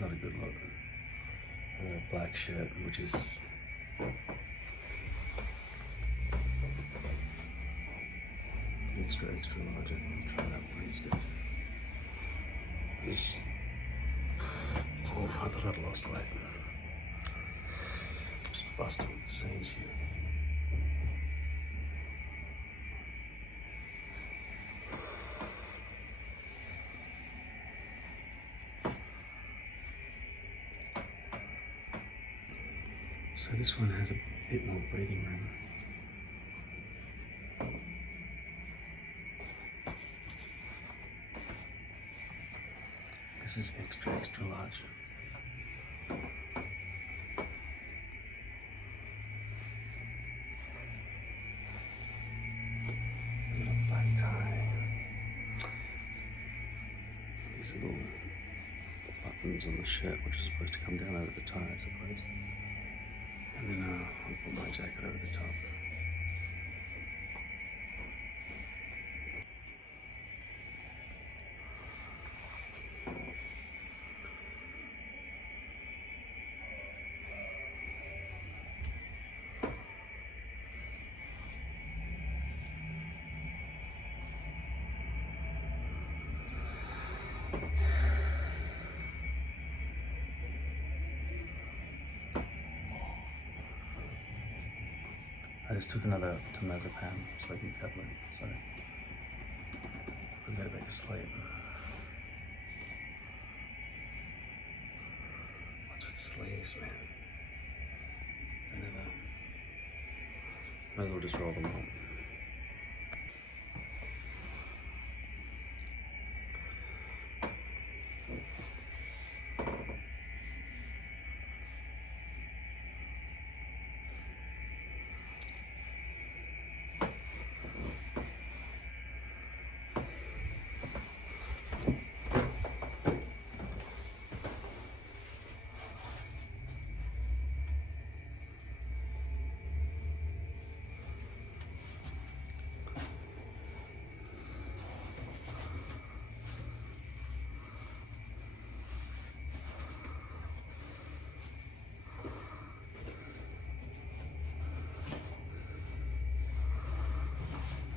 not a good look. I got a black shirt, which is... extra large. I think I'll try that one instead. This... oh, I thought I'd lost weight. Just busting at the seams here. So this one has a bit more breathing room. This is extra large. Got a black tie. These little buttons on the shirt, which is supposed to come down over the tie, I suppose. And then I'll put my jacket over the top. I just took another Tomazepam sleeping tablet, so I could go back to sleep. What's with sleeves, man? They never... might as well just roll them up.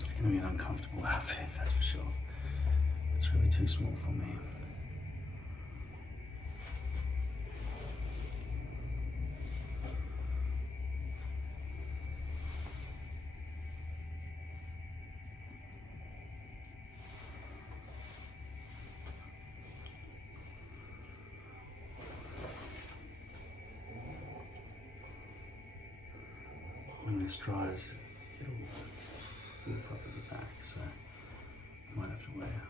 It's gonna be an uncomfortable outfit, that's for sure. It's really too small for me. When this dries, it'll flip up at the back, so I might have to wear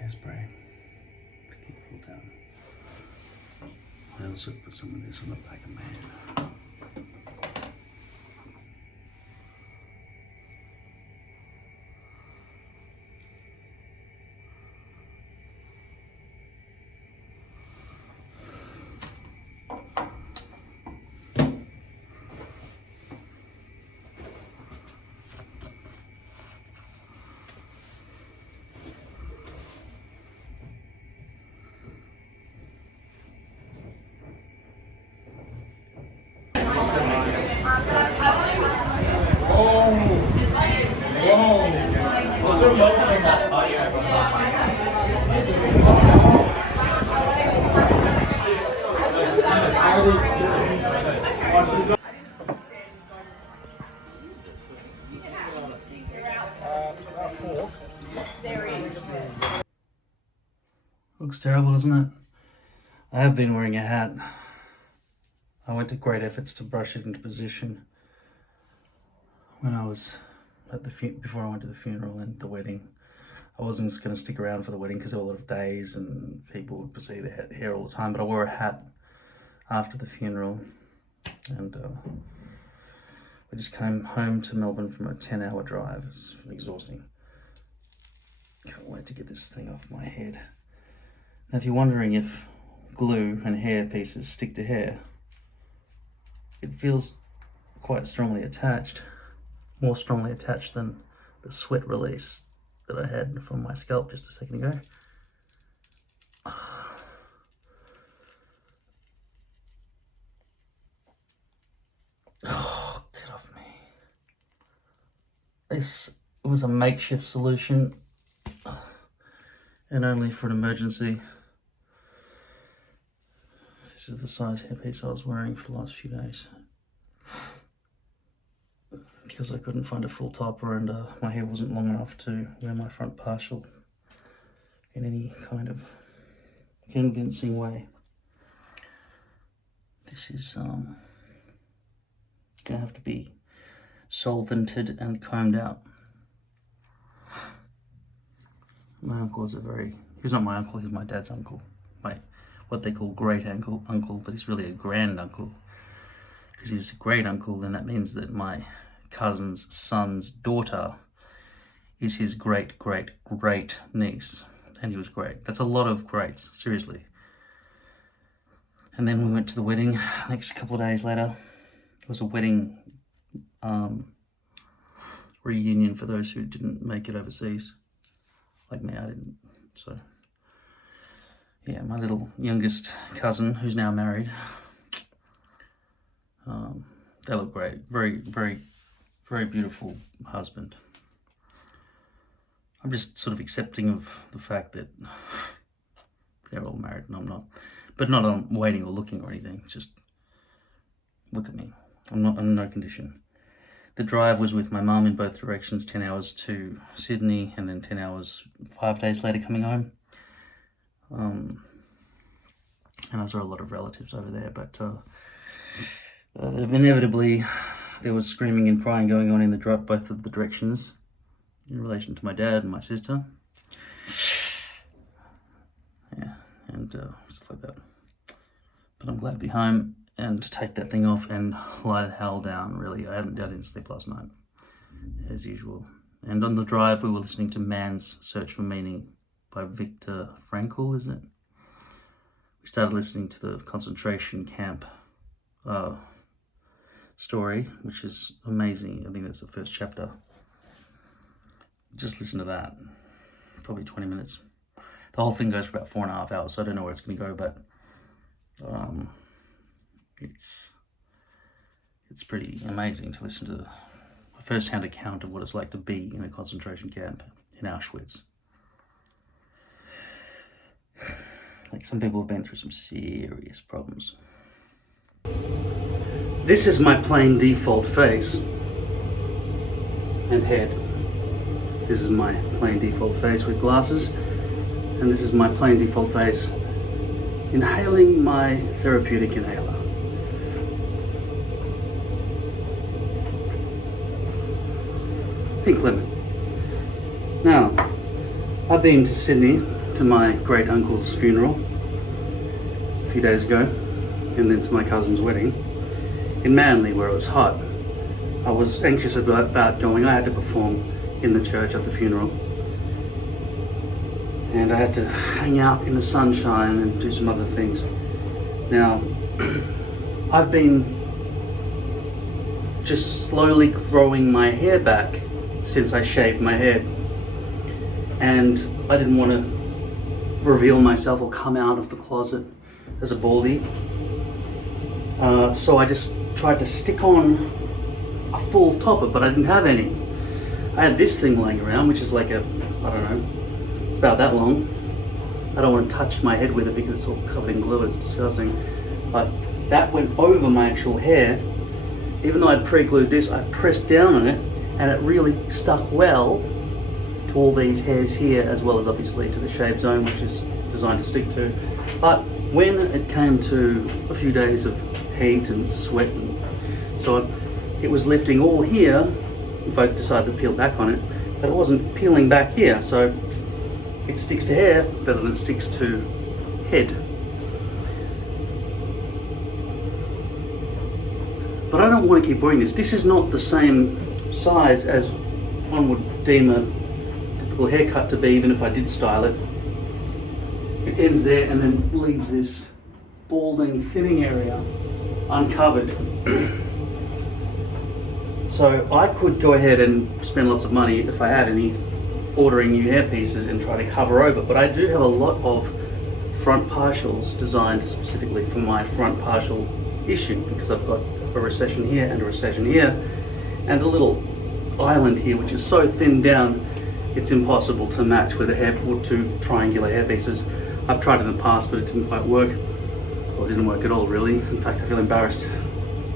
hairspray to keep it all down. I also put some of this on the back of my head. Looks terrible, doesn't it? I have been wearing a hat. I went to great efforts to brush it into position when I was at before I went to the funeral and the wedding. I wasn't just going to stick around for the wedding because there were a lot of days and people would see their hair all the time, but I wore a hat after the funeral, and I just came home to Melbourne from a 10-hour drive. It's exhausting. Can't wait to get this thing off my head. Now, if you're wondering if glue and hair pieces stick to hair, it feels quite strongly attached, more strongly attached than the sweat release that I had from my scalp just a second ago. Oh, get off me. This was a makeshift solution, and only for an emergency. This is the size hairpiece I was wearing for the last few days, because I couldn't find a full topper, and my hair wasn't long enough to wear my front partial in any kind of convincing way. This is gonna have to be solvented and combed out. My uncle is he's not my uncle, he's my dad's uncle. What they call great uncle, but he's really a grand uncle. Because he's a great uncle, then that means that my cousin's son's daughter is his great niece, and he was great. That's a lot of greats, seriously. And then we went to the wedding. Next couple of days later, it was a wedding reunion for those who didn't make it overseas, like me. I didn't. So yeah, my little youngest cousin, who's now married, they look great. Very beautiful husband. I'm just sort of accepting of the fact that they're all married and I'm not. But not on waiting or looking or anything. Just look at me. I'm in no condition. The drive was with my mum in both directions, 10 hours to Sydney and then 10 hours 5 days later coming home. And I saw a lot of relatives over there, but inevitably there was screaming and crying going on in both of the directions in relation to my dad and my sister. Yeah, and stuff like that. But I'm glad to be home and to take that thing off and lie the hell down, really. I didn't sleep last night, as usual. And on the drive, we were listening to Man's Search for Meaning by Viktor Frankl, isn't it? We started listening to the concentration camp story, which is amazing. I think that's the first chapter. Just listen to that. Probably 20 minutes. The whole thing goes for about 4.5 hours, so I don't know where it's going to go, but it's pretty amazing to listen to a first-hand account of what it's like to be in a concentration camp in Auschwitz. Like, some people have been through some serious problems. This is my plain default face and head. This is my plain default face with glasses, and this is my plain default face inhaling my therapeutic inhaler. Pink lemon. Now, I've been to Sydney to my great uncle's funeral a few days ago, and then to my cousin's wedding in Manly, where it was hot. I was anxious about going. I had to perform in the church at the funeral, and I had to hang out in the sunshine and do some other things. Now, I've been just slowly growing my hair back since I shaved my head, and I didn't want to reveal myself or come out of the closet as a baldy. So I just tried to stick on a full topper, but I didn't have any. I had this thing lying around, which is like I don't know, about that long. I don't want to touch my head with it because it's all covered in glue, it's disgusting. But that went over my actual hair. Even though I'd pre-glued this, I pressed down on it, and it really stuck well to all these hairs here, as well as obviously to the shave zone, which is designed to stick to. But when it came to a few days of heat and sweat and so on, it was lifting all here if I decided to peel back on it, but it wasn't peeling back here, so it sticks to hair better than it sticks to head. But I don't want to keep wearing this. This is not the same size as one would deem a typical haircut to be, even if I did style it. It ends there and then leaves this balding, thinning area uncovered. So I could go ahead and spend lots of money, if I had any, ordering new hair pieces and try to cover over, but I do have a lot of front partials designed specifically for my front partial issue, because I've got a recession here and a recession here and a little island here which is so thinned down it's impossible to match with a hair or two triangular hair pieces. I've tried in the past but it didn't quite work, or it didn't work at all really. In fact, I feel embarrassed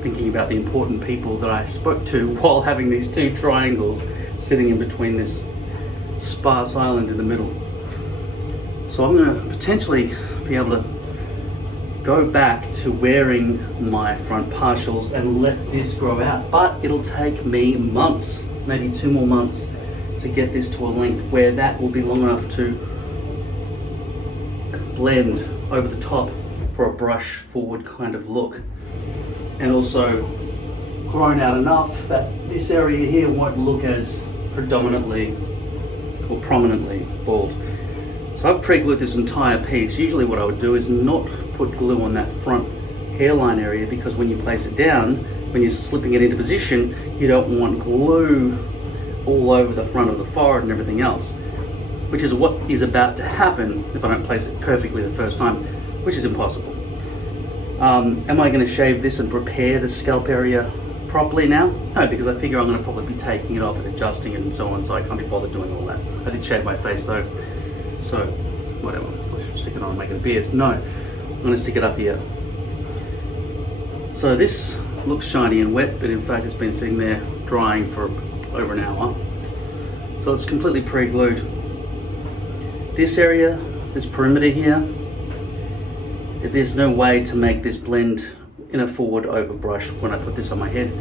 thinking about the important people that I spoke to while having these two triangles sitting in between this sparse island in the middle. So I'm going to potentially be able to go back to wearing my front partials and let this grow out, but it'll take me months, maybe 2 more months, to get this to a length where that will be long enough to blend over the top for a brush forward kind of look, and also grown out enough that this area here won't look as predominantly or prominently bald. So I've pre-glued this entire piece. Usually what I would do is not put glue on that front hairline area, because when you place it down, when you're slipping it into position, you don't want glue all over the front of the forehead and everything else, which is what is about to happen if I don't place it perfectly the first time, which is impossible. Am I going to shave this and prepare the scalp area properly now? No, because I figure I'm going to probably be taking it off and adjusting it and so on, so I can't be bothered doing all that. I did shave my face though, so whatever. I should stick it on and make it a beard. No, I'm going to stick it up here. So this looks shiny and wet, but in fact it's been sitting there drying for over an hour. So it's completely pre-glued. This area, this perimeter here, there's no way to make this blend in a forward over brush when I put this on my head.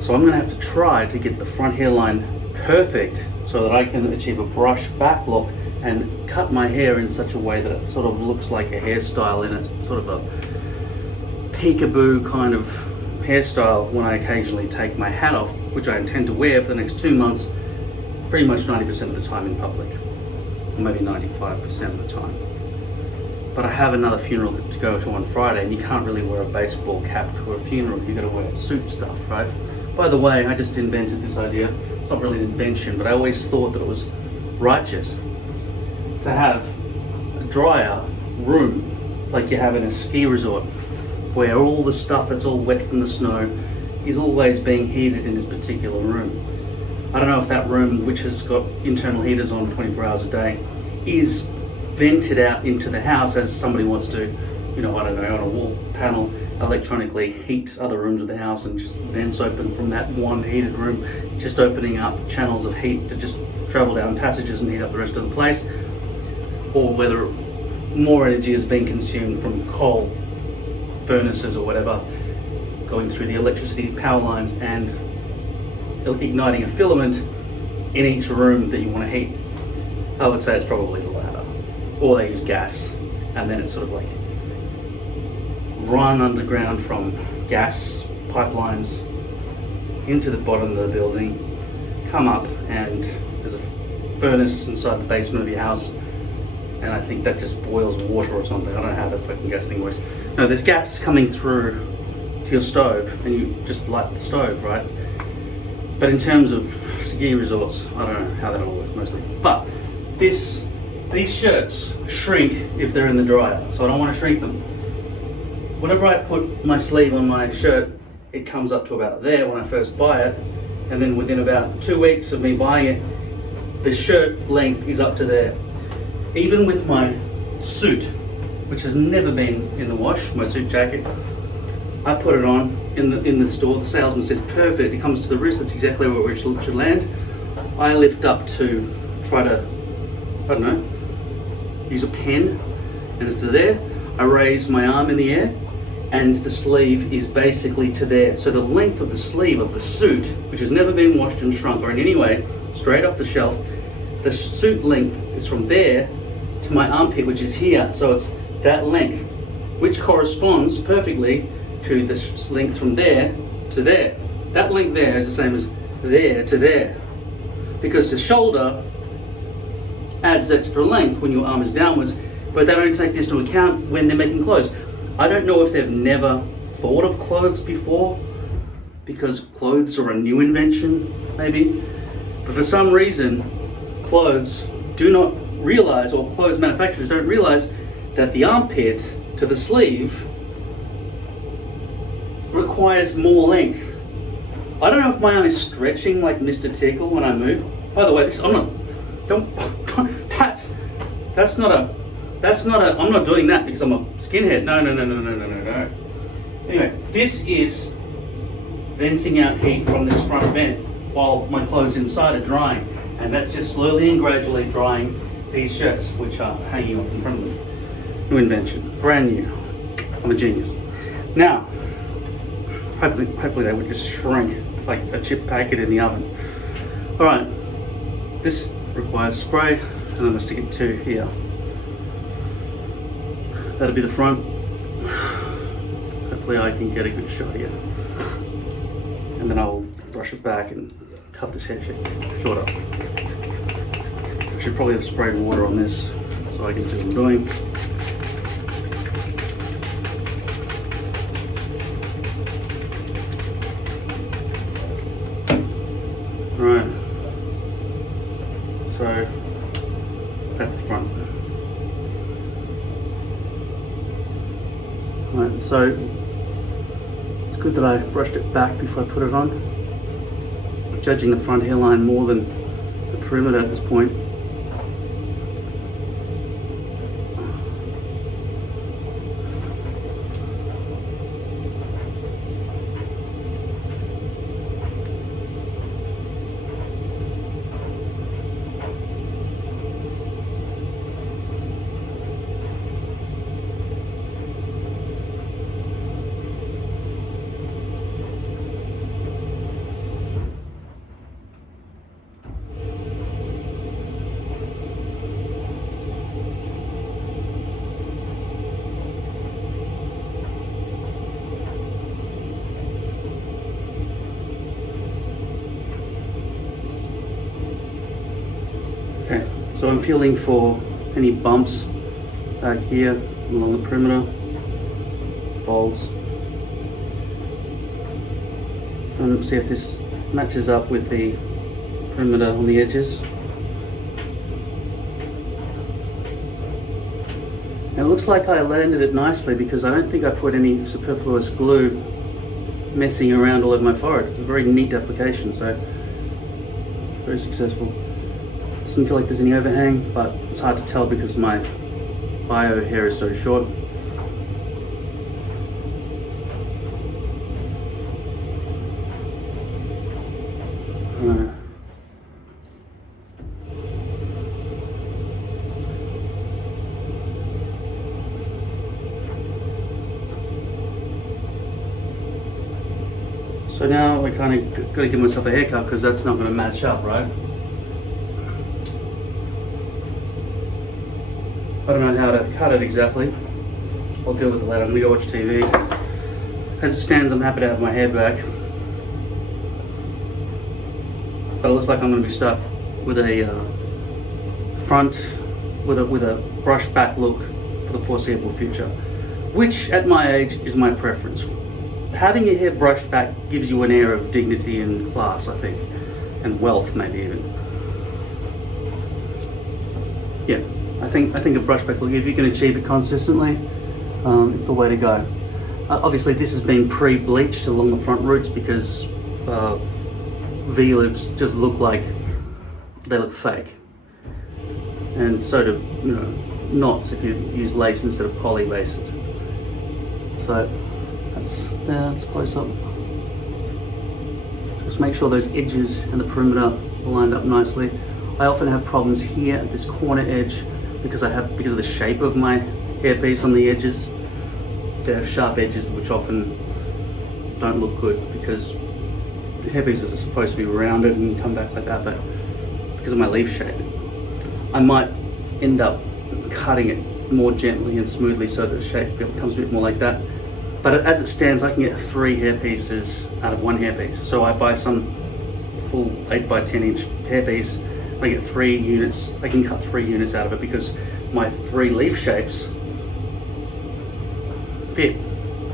So I'm going to have to try to get the front hairline perfect so that I can achieve a brush back look and cut my hair in such a way that it sort of looks like a hairstyle in a sort of a peekaboo kind of hairstyle when I occasionally take my hat off, which I intend to wear for the next 2 months, pretty much 90% of the time in public, or maybe 95% of the time. But I have another funeral to go to on Friday, and you can't really wear a baseball cap to a funeral. You got to wear suit stuff, right? By the way, I just invented this idea. It's not really an invention, but I always thought that it was righteous to have a drier room like you have in a ski resort, where all the stuff that's all wet from the snow is always being heated in this particular room. I don't know if that room, which has got internal heaters on 24 hours a day, is vented out into the house as somebody wants to, you know, I don't know, on a wall panel electronically heat other rooms of the house, and just vents open from that one heated room, just opening up channels of heat to just travel down passages and heat up the rest of the place, or whether more energy is being consumed from coal furnaces or whatever, going through the electricity power lines and igniting a filament in each room that you want to heat. I would say it's probably the latter. Or they use gas, and then it's sort of like run underground from gas pipelines into the bottom of the building, come up, and there's a furnace inside the basement of your house, and I think that just boils water or something. I don't know how that fucking gas thing works. No, there's gas coming through to your stove, and you just light the stove, right? But in terms of ski resorts, I don't know how that all works mostly. But these shirts shrink if they're in the dryer, so I don't want to shrink them. Whenever I put my sleeve on my shirt, it comes up to about there when I first buy it, and then within about 2 weeks of me buying it, the shirt length is up to there. Even with my suit, which has never been in the wash, my suit jacket, I put it on in the store. The salesman said, perfect, it comes to the wrist, that's exactly where it should land. I lift up to try to, I don't know, use a pen and it's to there. I raise my arm in the air, and the sleeve is basically to there. So the length of the sleeve of the suit, which has never been washed and shrunk or in any way, straight off the shelf, the suit length is from there to my armpit, which is here. So it's that length, which corresponds perfectly to the length from there to there. That length there is the same as there to there, because the shoulder adds extra length when your arm is downwards, but they don't take this into account when they're making clothes. I don't know if they've never thought of clothes before, because clothes are a new invention, maybe. But for some reason, clothes do not realize, or clothes manufacturers don't realize, that the armpit to the sleeve requires more length. I don't know if my arm is stretching like Mr. Tickle when I move. By the way, I'm not doing that because I'm a skinhead. No. Anyway, this is venting out heat from this front vent while my clothes inside are drying. And that's just slowly and gradually drying these shirts, which are hanging up in front of me. New invention, brand new. I'm a genius. Now, hopefully they would just shrink like a chip packet in the oven. All right, this requires spray, and I'm gonna stick it to here. That'll be the front. Hopefully I can get a good shot here. And then I'll brush it back and cut this hair shorter. I should probably have sprayed water on this so I can see what I'm doing. Right, so that's the front. Right, so it's good that I brushed it back before I put it on. I'm judging the front hairline more than the perimeter at this point. Okay, so I'm feeling for any bumps back here along the perimeter, folds, and see if this matches up with the perimeter on the edges. And it looks like I landed it nicely because I don't think I put any superfluous glue messing around all over my forehead. It's a very neat application, so very successful. Doesn't feel like there's any overhang, but it's hard to tell because my bio hair is so short. So now I kind of got to give myself a haircut because that's not going to match up, right? I don't know how to cut it exactly. I'll deal with it later. I'm gonna go watch TV. As it stands, I'm happy to have my hair back. But it looks like I'm gonna be stuck with a front, with a brush back look for the foreseeable future. Which, at my age, is my preference. Having your hair brushed back gives you an air of dignity and class, I think. And wealth, maybe even. Yeah. I think a brush back look, if you can achieve it consistently, it's the way to go. Obviously this has been pre-bleached along the front roots because V-lips just look like they look fake. And so do, knots if you use lace instead of poly lace. So that's close up. Just make sure those edges and the perimeter are lined up nicely. I often have problems here at this corner edge because of the shape of my hairpiece on the edges to have sharp edges, which often don't look good because hairpieces are supposed to be rounded and come back like that, but because of my leaf shape, I might end up cutting it more gently and smoothly so that the shape becomes a bit more like that. But as it stands, I can get 3 hairpieces out of 1 hairpiece. So I buy some full 8 by 10 inch hairpiece, I get 3 units, I can cut 3 units out of it because my 3 leaf shapes fit.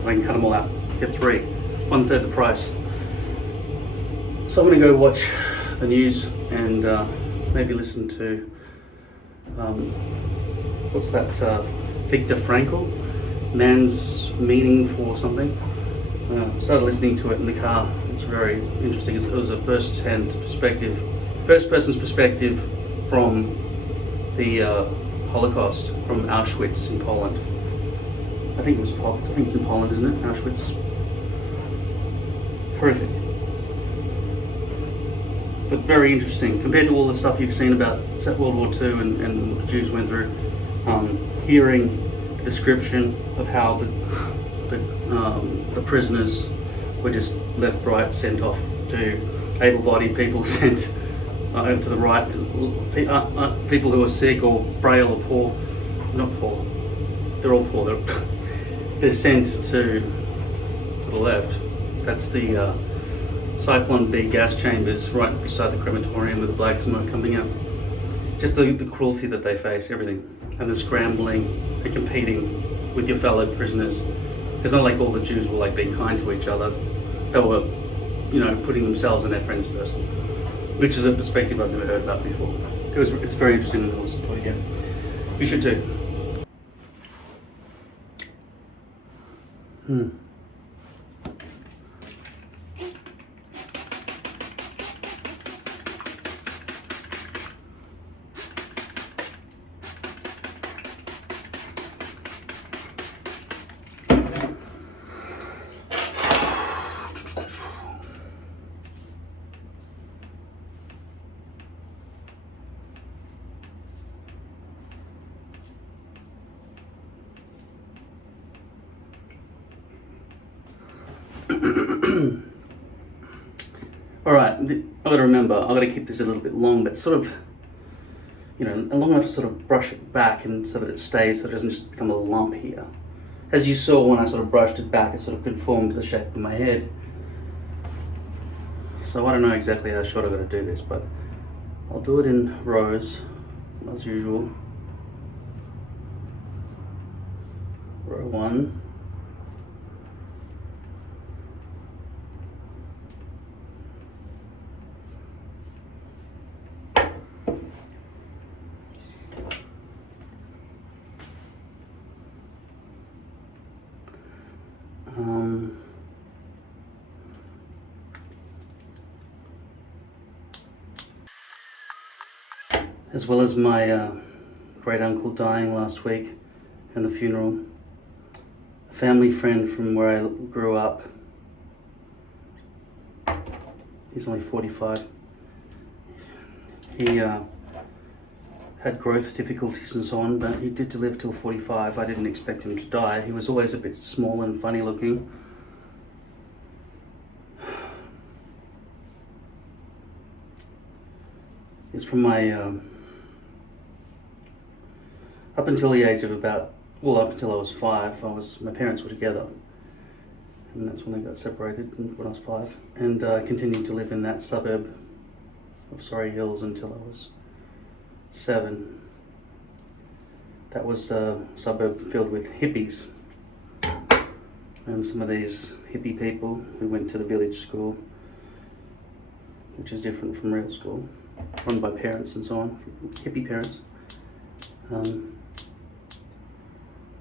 I can cut them all out, get 3, 1/3 the price. So I'm gonna go watch the news and maybe listen to, what's that, Viktor Frankl, Man's Meaning for something. Started listening to it in the car. It's very interesting. It was a first person's perspective from the Holocaust, from Auschwitz in Poland. I think it's in Poland, isn't it? Auschwitz. Horrific. But very interesting compared to all the stuff you've seen about World War II and what the Jews went through. Hearing the description of how the prisoners were just left, right, sent off to able-bodied people, sent to the right, people who are sick or frail or poor, not poor, they're all poor, they're sent to the left. That's the Cyclone B gas chambers right beside the crematorium with the black smoke coming out. Just the cruelty that they face, everything, and the scrambling and competing with your fellow prisoners. It's not like all the Jews were like being kind to each other. They were, putting themselves and their friends first, which is a perspective I've never heard about before. It's very interesting to listen to it again. You should too. Alright, I've got to remember, I've got to keep this a little bit long, but sort of, long enough to sort of brush it back and so that it stays, so it doesn't just become a lump here. As you saw when I sort of brushed it back, it sort of conformed to the shape of my head. So I don't know exactly how short I've got to do this, but I'll do it in rows, as usual. Row 1. As well as my great uncle dying last week and the funeral. A family friend from where I grew up. He's only 45. He had growth difficulties and so on, but he did live till 45. I didn't expect him to die. He was always a bit small and funny looking. It's from my up until the age of up until I was 5, my parents were together, and that's when they got separated when I was 5, and I continued to live in that suburb of Surrey Hills until I was 7. That was a suburb filled with hippies, and some of these hippie people who went to the village school, which is different from real school, run by parents and so on, hippie parents.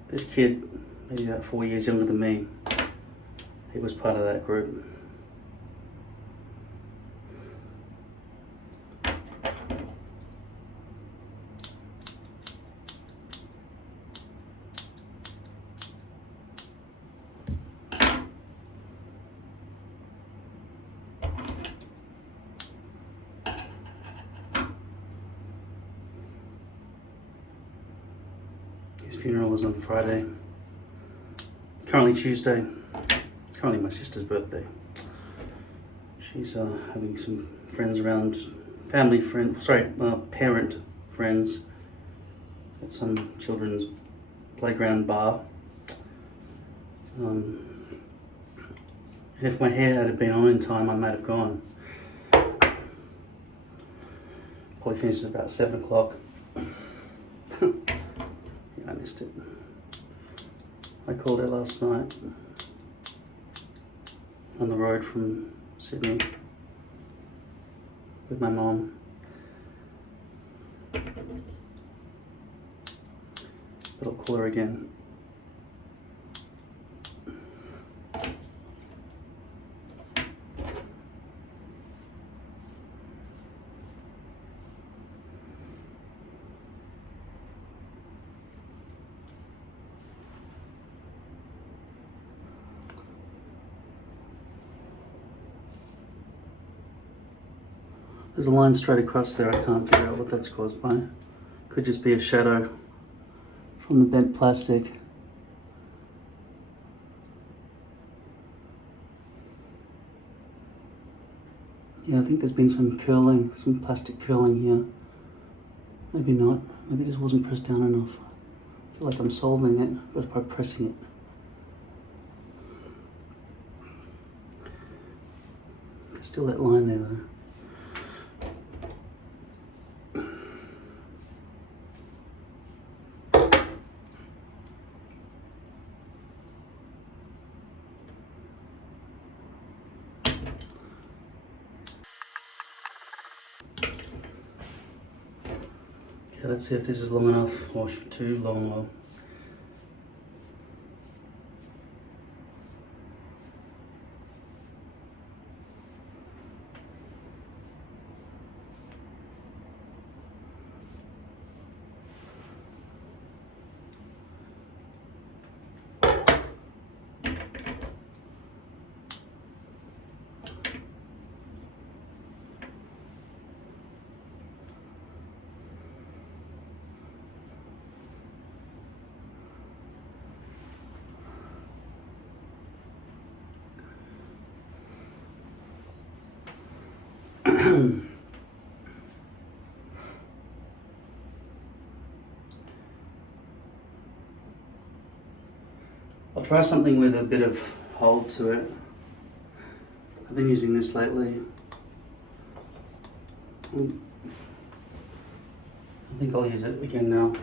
This kid, maybe about 4 years younger than me, he was part of that group. His funeral was on Friday. Currently Tuesday. It's currently my sister's birthday. She's having some friends around, parent friends at some children's playground bar. And if my hair had been on in time, I might have gone. Probably finished at about 7 o'clock. Yeah, I missed it. I called it last night on the road from Sydney with my mom. But I'll call her again. There's a line straight across there. I can't figure out what that's caused by. Could just be a shadow from the bent plastic. Yeah, I think there's been some curling, some plastic curling here. Maybe not. Maybe it just wasn't pressed down enough. I feel like I'm solving it, but by pressing it. There's still that line there though. Okay, let's see if this is long enough or too long. I'll try something with a bit of hold to it. I've been using this lately. I think I'll use it again now.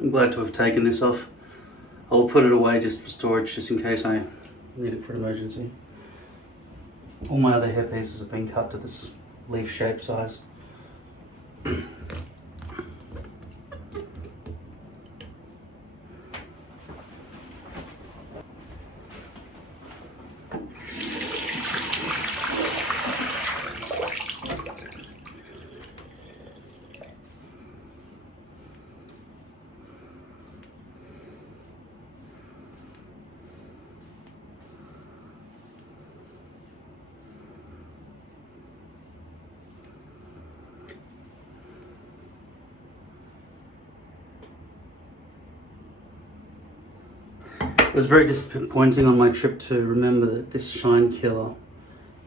I'm glad to have taken this off. I'll put it away just for storage, just in case I need it for an emergency. All my other hair pieces have been cut to this leaf shape size. It was very disappointing on my trip to remember that this shine killer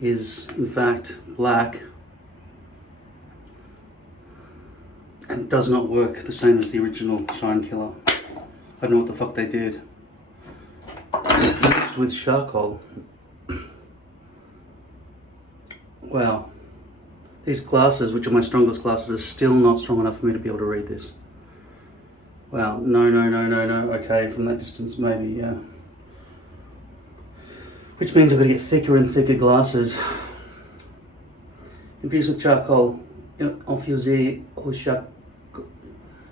is in fact black and does not work the same as the original shine killer. I don't know what the fuck they did. infused with charcoal. Wow. These glasses, which are my strongest glasses, are still not strong enough for me to be able to read this. Wow, no. Okay, from that distance, maybe, yeah. Which means I've got to get thicker and thicker glasses. Infused with charcoal, infusé au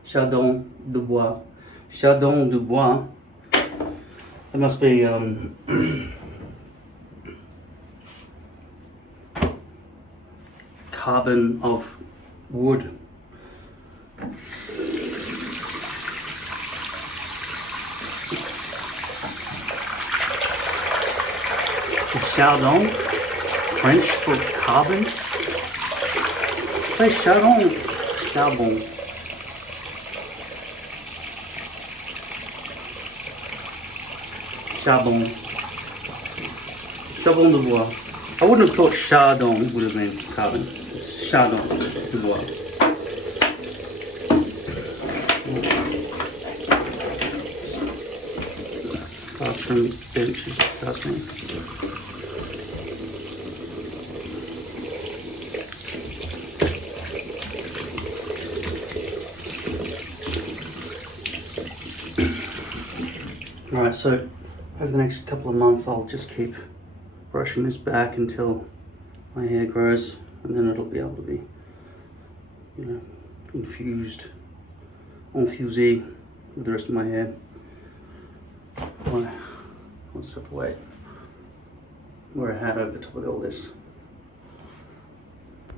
chardon de bois. Chardon de bois. It must be carbon of wood. Chardon, French for carbon. Say chardon, charbon. Charbon. Charbon de bois. I wouldn't have thought chardon would have been carbon. It's chardon de bois. Bathroom benches, bathroom. Alright, so over the next couple of months I'll just keep brushing this back until my hair grows, and then it'll be able to be, you know, infused, infusé with the rest of my hair. I'll just have to wait. Wear a hat over the top of all this.